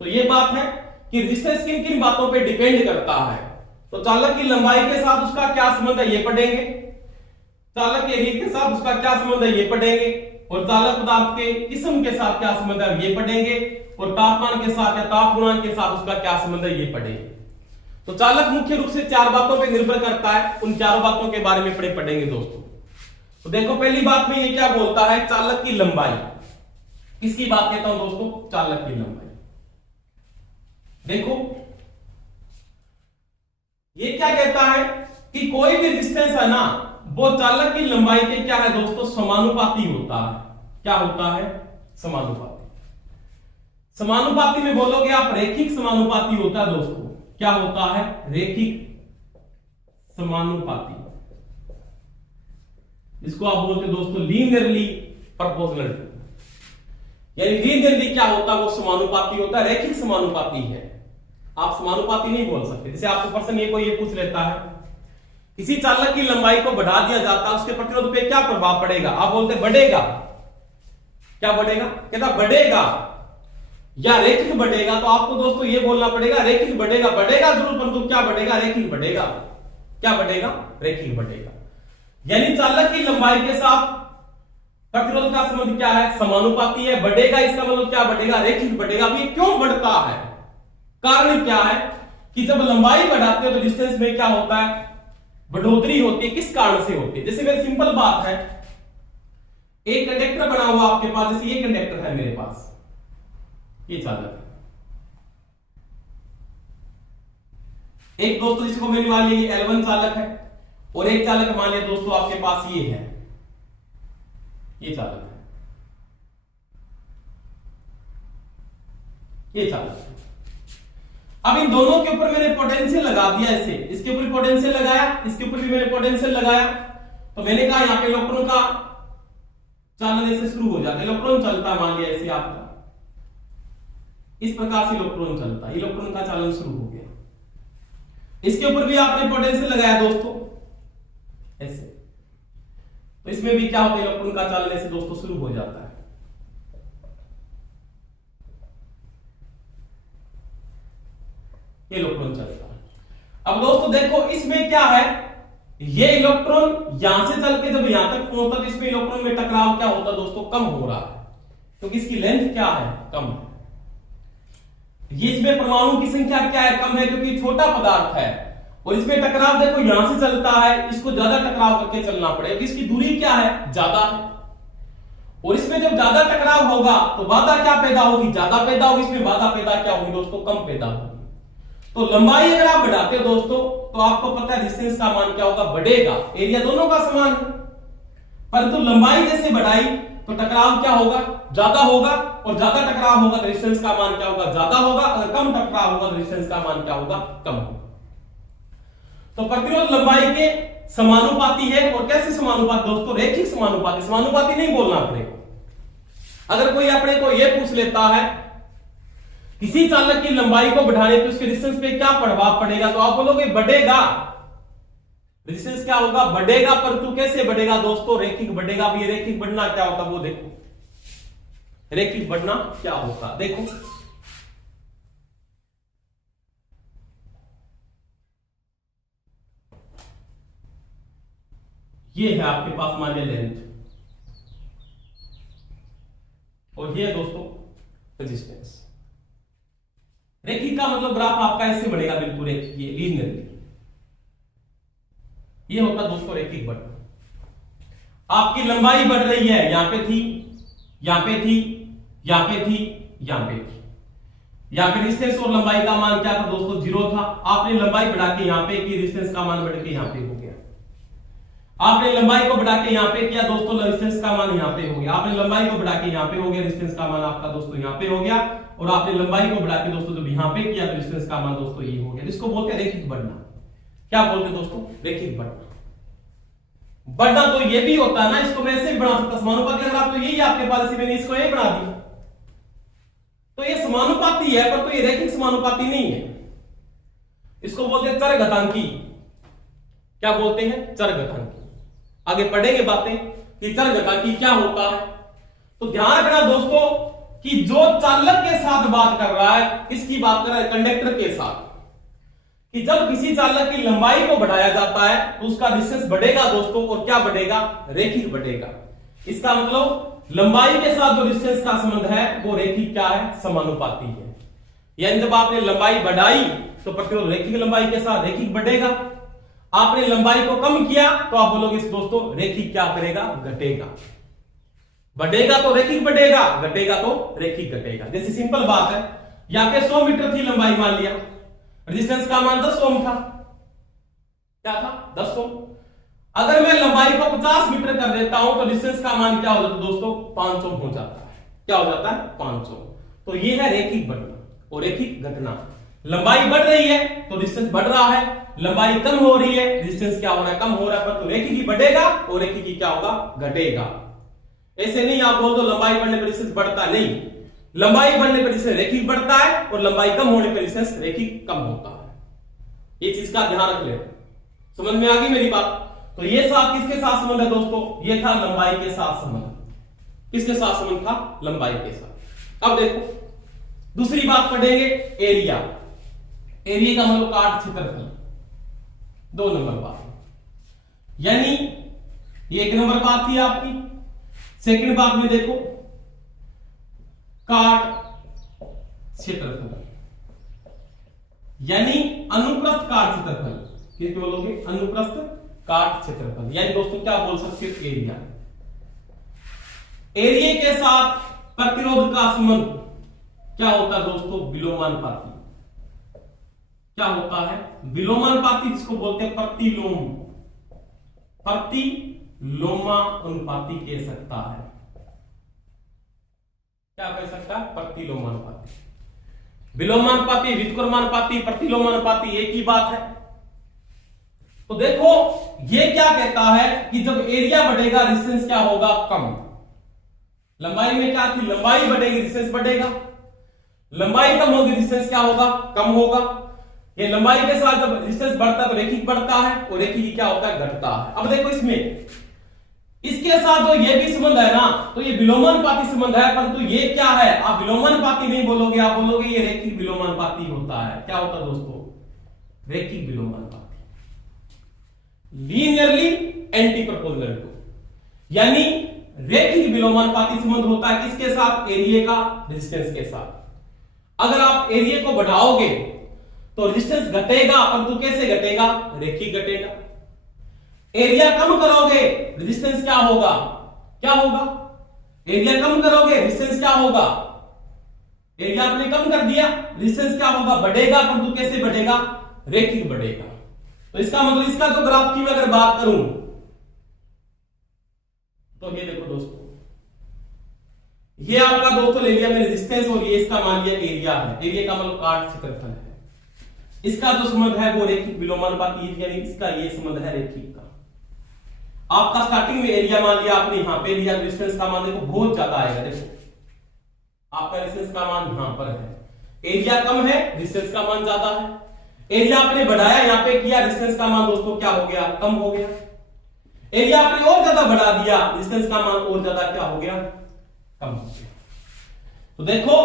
तो ये बात है कि रेजिस्टेंस किन किन बातों पे डिपेंड करता है। तो चालक की लंबाई के साथ उसका क्या संबंध है ये पढ़ेंगे, चालक के एरिया के साथ उसका क्या संबंध है ये पढ़ेंगे, और चालक पदार्थ के किस्म के साथ क्या संबंध है ये पढ़ेंगे, और तापमान के साथ या ताप गुणांक के साथ उसका क्या संबंध है ये पढ़ेंगे। तो चालक मुख्य रूप से 4 बातों पर निर्भर करता है, उन 4 बातों के बारे में पढ़ेंगे दोस्तों। तो देखो पहली बात में ये क्या बोलता है, चालक की लंबाई। किसकी बात कहता हूं दोस्तों, चालक की लंबाई। देखो ये क्या कहता है कि कोई भी डिस्टेंस है ना, वो चालक की लंबाई के क्या है दोस्तों, समानुपाती होता है। क्या होता है, समानुपाती। समानुपाती में बोलोगे आप रेखिक समानुपाती होता है दोस्तों। क्या होता है, रेखिक समानुपाती, इसको आप बोलते हैं दोस्तों लीनियरली प्रोपोर्शनल। यानी लीनियरली क्या होता है, वो समानुपाती होता है, रेखिक समानुपाती है। आप समानुपाती नहीं बोल सकते। जैसे आपको प्रश्न ये कोई ये पूछ लेता है, किसी चालक की लंबाई को बढ़ा दिया जाता है, उसके प्रतिरोध पे क्या प्रभाव पड़ेगा, आप बोलते बढ़ेगा। क्या बढ़ेगा, कहता बढ़ेगा या रेखिक बढ़ेगा। तो आपको दोस्तों ये बोलना पड़ेगा रेखिक बढ़ेगा। बढ़ेगा जरूर, परंतु क्या बढ़ेगा, रेखिक बढ़ेगा। क्या बढ़ेगा, रेखिक बढ़ेगा। यानी चालक की लंबाई के साथ प्रतिरोध का संबंध क्या है, समानुपाती है। बढ़ेगा इसका मतलब क्या बढ़ेगा, रेखिक बढ़ेगा। अब ये क्यों बढ़ता है, कारण क्या है कि जब लंबाई बढ़ाते हो तो डिस्टेंस में क्या होता है, बढ़ोतरी होती है। किस कारण से होती है, जैसे मेरी सिंपल बात है, एक कंडक्टर बना हुआ आपके पास, जैसे ये कंडक्टर है मेरे पास, ये चालक है। एक दोस्तों इसको मैंने मान लिया L1 चालक है, और एक चालक मान लिया दोस्तों आपके पास ये है, ये चालक है, ये चालक है। अब इन दोनों के ऊपर मैंने पोटेंशियल लगा दिया ऐसे, इसके ऊपर पोटेंशियल लगाया, इसके ऊपर भी मैंने पोटेंशियल लगाया। तो मैंने कहा यहां पे इलेक्ट्रॉन का चालन ऐसे शुरू हो जाता है। इलेक्ट्रॉन चलता मान लिया ऐसे आपका, इस प्रकार से इलेक्ट्रॉन चलता है, इलेक्ट्रॉन का चालन शुरू हो गया। इसके ऊपर भी आपने पोटेंशियल लगाया दोस्तों ऐसे, तो इसमें भी क्या होता है, इलेक्ट्रॉन का चालन ऐसे दोस्तों शुरू हो जाता है। ये इलेक्ट्रॉन चलता है। अब दोस्तों देखो इसमें क्या है, ये इलेक्ट्रॉन यहां से चल के जब यहां तक पहुंचता तो इसमें इलेक्ट्रॉन में टकराव क्या होता दोस्तों, कम हो रहा है, क्योंकि इसकी लेंथ क्या है, कम है। ये इसमें परमाणु की संख्या क्या है, कम है, क्योंकि छोटा पदार्थ है। और इसमें टकराव देखो यहां से चलता है, इसको ज्यादा टकराव करके चलना पड़ेगा, इसकी दूरी क्या है, ज्यादा है। और इसमें जब ज्यादा टकराव होगा तो बाधा क्या पैदा होगी, ज्यादा पैदा होगी। इसमें बाधा पैदा क्या होगी दोस्तों, कम पैदा होगी। तो लंबाई अगर आप बढ़ाते हो दोस्तों, तो आपको पता है डिस्टेंस का मान क्या होगा, बढ़ेगा। एरिया दोनों का समान है, परंतु लंबाई जैसे बढ़ाई तो टकराव क्या होगा, ज्यादा होगा। और ज्यादा टकराव होगा तो डिस्टेंस का मान क्या होगा, ज्यादा होगा। अगर कम टकराव होगा तो डिस्टेंस का मान क्या होगा, कम होगा। तो प्रतिरोध लंबाई के समानुपाती है। और कैसे समानुपाती दोस्तों, रेखिक समानुपाती। समानुपाती नहीं बोलना पड़ेगा। अगर कोई अपने को यह पूछ लेता है किसी चालक की लंबाई को बढ़ाने पे उसके डिस्टेंस पे क्या प्रभाव पड़ेगा, तो आप बोलोगे बढ़ेगा। डिस्टेंस क्या होगा, बढ़ेगा, परंतु कैसे बढ़ेगा दोस्तों, रेखिक बढ़ेगा। अब ये रेखिक बढ़ना क्या होता है वो देखो, रेखिक बढ़ना क्या होता देखो। ये है आपके पास मान लिया लेंथ, और ये है दोस्तों रेजिस्टेंस। रेखिक का मतलब ग्राफ आपका ऐसे बढ़ेगा, बिल्कुल रेखिक, ये लीनियरली। ये होता दोस्तों रेखिक बढ़ना। आपकी लंबाई बढ़ रही है, यहां पे थी, यहां पे थी, यहां पे थी, यहां पे थी। यहां पे डिस्टेंस और लंबाई का मान क्या था दोस्तों, 0 था। आपने लंबाई बढ़ा के यहां पे की, डिस्टेंस का मान बढ़ के यहां पे हो गया। आपने लंबाई को बढ़ा के यहां पे किया दोस्तों, डिस्टेंस का मान यहां पे हो गया। आपने लंबाई को बढ़ा के यहां पे हो गया, डिस्टेंस का मान आपका दोस्तों यहां पे हो गया। और आपने लंबाई को बढ़ा के दोस्तों जब यहां पे किया तो डिस्टेंस का मान दोस्तों ये हो गया। इसको बोलते हैं रेखिक बढ़ना। क्या बोलते हैं दोस्तों, रेखिक बढ़ना। बढ़ना तो ये भी होता है ना, इसको मैं ऐसे भी बना सकता, समानुपाती। अगर आप तो यही आपके पास, इसी मैंने इसको ये बना दिया, तो ये समानुपाती है, पर तो ये रेखिक समानुपाती नहीं है। इसको बोलते हैं चरघातांकी। क्या बोलते हैं, चरघातांकी। आगे पढ़ेंगे बातें कि चरघातांकी क्या होता है। तो ध्यान रखना दोस्तों कि जो चालक के साथ बात कर रहा है, किसकी बात कर रहा है, कंडक्टर के साथ, कि जब किसी चालक की लंबाई को बढ़ाया जाता है तो उसका डिस्टेंस बढ़ेगा दोस्तों। और क्या बढ़ेगा, रेखिक बढ़ेगा। इसका मतलब लंबाई के साथ जो डिस्टेंस का संबंध है वो रेखिक क्या है, समानुपाती है। यानी जब आपने लंबाई बढ़ाई तो प्रतिरोध रेखिक लंबाई के साथ रेखिक बढ़ेगा। आपने लंबाई को कम किया तो आप बोलोगे दोस्तों रेखिक क्या करेगा, घटेगा। बढ़ेगा तो रेखिक बढ़ेगा, घटेगा तो रेखिक घटेगा। जैसे सिंपल बात है, यहां पे 100 मीटर थी लंबाई, मान लिया रेजिस्टेंस का मान 10 ओम था। क्या था, 10 ओम। अगर मैं लंबाई को 50 मीटर कर देता हूं तो डिस्टेंस का मान क्या हो जाता है दोस्तों, 5 ओम हो जाता है। क्या हो जाता है, 5 ओम। तो ये है रेखिक बढ़ना और रेखिक घटना। लंबाई बढ़ रही है तो डिस्टेंस बढ़ रहा है, लंबाई कम हो रही है डिस्टेंस क्या हो रहा है, कम हो रहा है। पर तो रेखिक ही बढ़ेगा और रेखिक ही क्या होगा, घटेगा। ऐसे नहीं आप बोल दो लंबाई बढ़ने पर डिस्टेंस बढ़ता, नहीं, लंबाई बढ़ने पर डिस्टेंस रेखिक बढ़ता है और लंबाई कम होने पर डिस्टेंस रेखिक कम होता है। ये चीज का ध्यान रख ले। समझ में आ गई मेरी बात। तो ये साथ किसके साथ संबंध है दोस्तों, ये था लंबाई के साथ संबंध। किसके साथ संबंध था, लंबाई के साथ। अब देखो दूसरी बात पढ़ेंगे, एरिया। एरिया का मतलब काट क्षेत्रफल। 2 नंबर बात, यानी ये 1 नंबर बात थी आपकी। सेकंड बात में देखो काट क्षेत्रफल, यानी अनुप्रस्थ काट क्षेत्रफल। किस बोलोगे, अनुप्रस्थ काट क्षेत्रफल। यानी दोस्तों क्या बोल सकते हो, एरिया। एरिया के साथ प्रतिरोध का संबंध क्या होता है दोस्तों, विलोमानुपाती। क्या होता है, विलोमानुपाती, जिसको बोलते हैं प्रतिलोम। प्रतिलोमानुपाती कह सकता है। क्या कह सकता है, प्रतिलोमानुपाती। विलोमानुपाती, व्युत्क्रमानुपाती, प्रतिलोमानुपाती एक ही बात है। तो देखो ये क्या कहता है कि जब एरिया बढ़ेगा डिस्टेंस क्या होगा, कम। लंबाई में क्या थी, लंबाई बढ़ेगी डिस्टेंस बढ़ेगा, लंबाई कम होगी डिस्टेंस क्या होगा, कम होगा। ये लंबाई के साथ जब डिस्टेंस बढ़ता है तो रेखिक बढ़ता है और रेखिक क्या होता है, घटता है। अब देखो इसमें इसके साथ जो ये भी संबंध है ना, तो ये विलोमानुपाती संबंध है, परंतु ये क्या है, आप विलोमानुपाती नहीं बोलोगे, आप बोलोगे ये रेखिक विलोमानुपाती होता है। क्या होता है दोस्तों, रेखिक विलोमानुपाती, लीनियरली एंटी प्रोपोर्शनल टू, यानी रेखिक विलोमानुपाती संबंध होता है किसके साथ, एरिया का रेजिस्टेंस के साथ। अगर आप एरिया को बढ़ाओगे तो रेजिस्टेंस घटेगा, परंतु कैसे घटेगा, रेखिक घटेगा। एरिया कम करोगे रेजिस्टेंस क्या होगा, क्या होगा, एरिया कम करोगे रेजिस्टेंस क्या होगा, एरिया आपने कम कर दिया रेजिस्टेंस क्या होगा, बढ़ेगा, परंतु कैसे बढ़ेगा, रेखिक बढ़ेगा। तो इसका मतलब इसका जो ग्राफ की मैं अगर बात करूं तो ये देखो दोस्तों, ये आपका दोस्तों ले लिया मैंने रेजिस्टेंस और ये इसका मान लिया एरिया है। एरिया का मतलब काट क्षेत्रफल है। इसका जो संबंध है वो रेखिक विलोमानुपाती, यानी इसका ये संबंध है रेखिक का। आपका स्टार्टिंग में एरिया मान लिया आपने, यहां पे लिया, रेजिस्टेंस का मान देखो बहुत ज्यादा आएगा। देखो आपका रेजिस्टेंस का मान यहां पर है, एरिया कम है रेजिस्टेंस का मान ज्यादा है। एरिया आपने बढ़ाया यहां पे किया, रेजिस्टेंस का मान दोस्तों क्या हो गया, कम हो गया। एरिया आपने और ज्यादा बढ़ा दिया, रेजिस्टेंस का मान और ज्यादा क्या हो गया, कम हो गया। तो देखो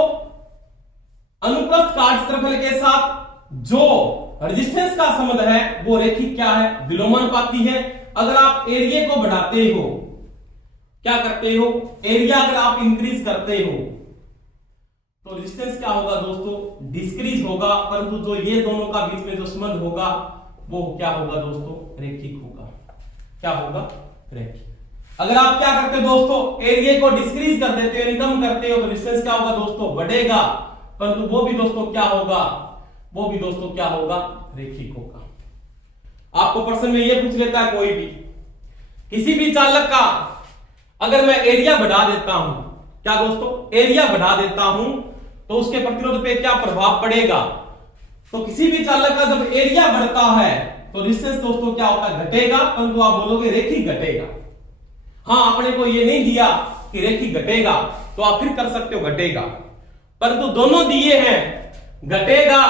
अनुप्रस्थ काट क्षेत्रफल के साथ जो रेजिस्टेंस का संबंध है वो रेखिक क्या है, विलोमानुपाती है। अगर आप एरिया को बढ़ाते हो, क्या करते हो, एरिया अगर आप इंक्रीज करते हो तो रेजिस्टेंस क्या होगा दोस्तों, डिक्रीज होगा, परंतु जो ये दोनों का बीच में जो संबंध होगा वो क्या होगा दोस्तों, रेखिक होगा। क्या होगा, रेखिक। अगर आप क्या करते हो दोस्तों, एरिया को डिक्रीज कर देते हो, कम करते हो, तो रेजिस्टेंस क्या होगा दोस्तों, बढ़ेगा, परंतु वो भी दोस्तों क्या होगा, वो भी दोस्तों क्या होगा, रेखिक होगा। आपको प्रश्न में ये पूछ लेता है कोई भी, किसी भी चालक का अगर मैं एरिया बढ़ा देता हूं, क्या दोस्तों, एरिया बढ़ा देता हूं तो उसके प्रतिरोध पे क्या प्रभाव पड़ेगा। तो किसी भी चालक का जब एरिया बढ़ता है तो रेजिस्टेंस दोस्तों क्या होता है, घटेगा, परंतु आप बोलोगे रेखिक घटेगा। हाँ, आपने को ये नहीं दिया कि रेखिक घटेगा तो आप फिर कर सकते हो घटेगा, परंतु दोनों दिए हैं घटेगा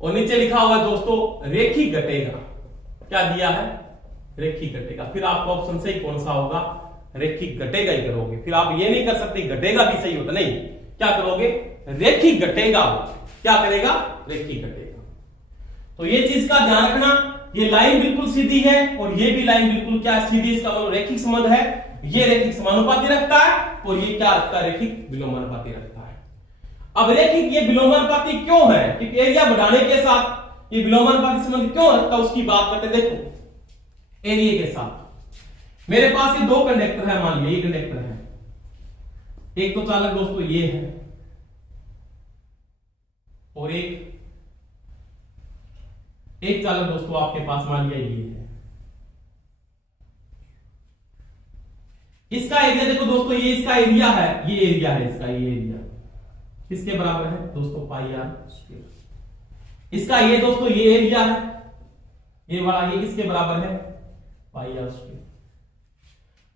और नीचे लिखा हुआ दोस्तों रेखिक घटेगा। क्या दिया है, रेखिक घटेगा। फिर आपका ऑप्शन सही कौन सा होगा, रेखिक घटेगा ही करोगे। फिर आप ये नहीं कर सकते घटेगा भी सही होता, नहीं, क्या करोगे, रेखिक घटेगा। क्या करेगा, रेखिक घटेगा। तो ये चीज का ध्यान रखना, ये लाइन बिल्कुल सीधी है और ये भी लाइन बिल्कुल क्या सीधी, इसका मतलब रेखिक संबंध है। ये रेखिक समानुपाती रखता है और ये क्या रखता है, रेखिक विलोमानुपाती रखता है। अब रेखिक ये विलोमानुपाती क्यों है, क्योंकि एरिया बढ़ाने के साथ ये विलोमानुपाती संबंध क्यों रखता है उसकी बात करते हैं। देखो एरिया के साथ मेरे पास ये दो कंडक्टर है, मान लिया ये कंडक्टर है, एक तो चालक दोस्तों ये है और एक चालक दोस्तों आपके पास मान लिया ये है। इसका एरिया देखो दोस्तों, ये इसका एरिया है, ये एरिया है इसका, ये एरिया किसके बराबर है दोस्तों, पाई आर स्क्वायर। इसका ये दोस्तों ये एरिया है, ये वाला, ये किसके बराबर है, पाई आर स्क्वायर।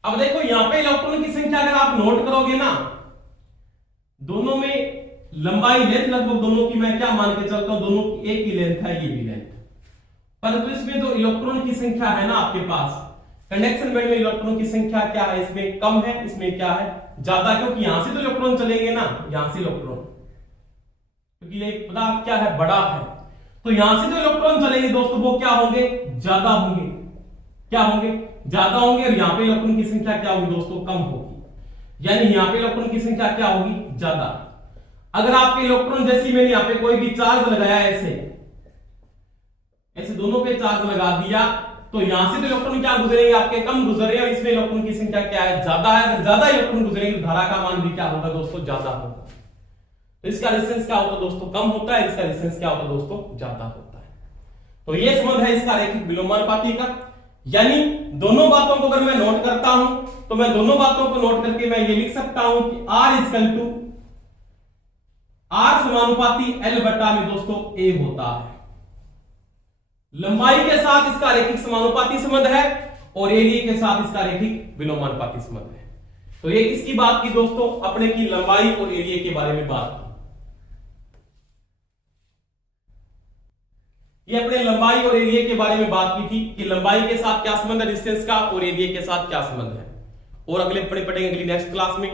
अब देखो यहां पे इलेक्ट्रॉन की संख्या अगर आप नोट करोगे ना, दोनों में लंबाई लेंथ लगभग दोनों की मैं क्या मान के चलता हूं, दोनों की एक ही लेंथ है, ये भी लेंथ। परंतु इसमें जो इलेक्ट्रॉन की संख्या है ना आपके पास, कंडक्शन बैंड में इलेक्ट्रॉन की संख्या क्या है, इसमें कम है, इसमें क्या है, ज्यादा, क्योंकि यहां से तो इलेक्ट्रॉन चलेंगे ना, यहां से इलेक्ट्रॉन, क्योंकि ये पदार्थ क्या है, बड़ा है, तो यहां से जो इलेक्ट्रॉन चलेंगे दोस्तों वो क्या होंगे, ज्यादा होंगे, क्या होंगे, ज्यादा होंगे। और यहां पे इलेक्ट्रॉन की संख्या क्या होगी दोस्तों, कम होगी, यानी यहां पे इलेक्ट्रॉन की संख्या क्या होगी, ज्यादा। अगर आपके इलेक्ट्रॉन जैसी मैंने यहां पे कोई भी चार्ज लगाया, ऐसे दोनों पे चार्ज लगा दिया, तो यहां से तो इलेक्ट्रॉन क्या गुजरेंगे, आपके कम गुजर रहे हैं, और इसमें इलेक्ट्रॉन की संख्या क्या है, ज्यादा है। अगर ज्यादा इलेक्ट्रॉन गुजरेंगे तो धारा का मान भी क्या होगा दोस्तों, ज्यादा होगा। तो इसका रेजिस्टेंस क्या होता है दोस्तों, कम होता है, इसका रेजिस्टेंस क्या होता है दोस्तों, ज्यादा होता है। तो ये संबंध है इसका रेखिक विलोमानुपाती का। यानी दोनों बातों को अगर मैं नोट करता हूं तो मैं दोनों बातों को नोट करके मैं ये लिख सकता हूं कि R समानुपाती L बटा में दोस्तों A होता है। लंबाई के साथ इसका रेखिक समानुपाती संबंध है और एरिया के साथ इसका रेखिक विलोमानुपाती संबंध है। तो ये किसकी बात की दोस्तों, अपने की लंबाई और एरिया के बारे में बात की। ये अपने लंबाई और एरिया के बारे में बात की थी कि लंबाई के साथ क्या संबंध है डिस्टेंस का और एरिया के साथ क्या संबंध है। और अगले पढ़ेंगे अगली नेक्स्ट क्लास में।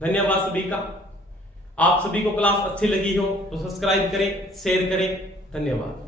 धन्यवाद सभी का। आप सभी को क्लास अच्छी लगी हो तो सब्सक्राइब करें, शेयर करें। धन्यवाद।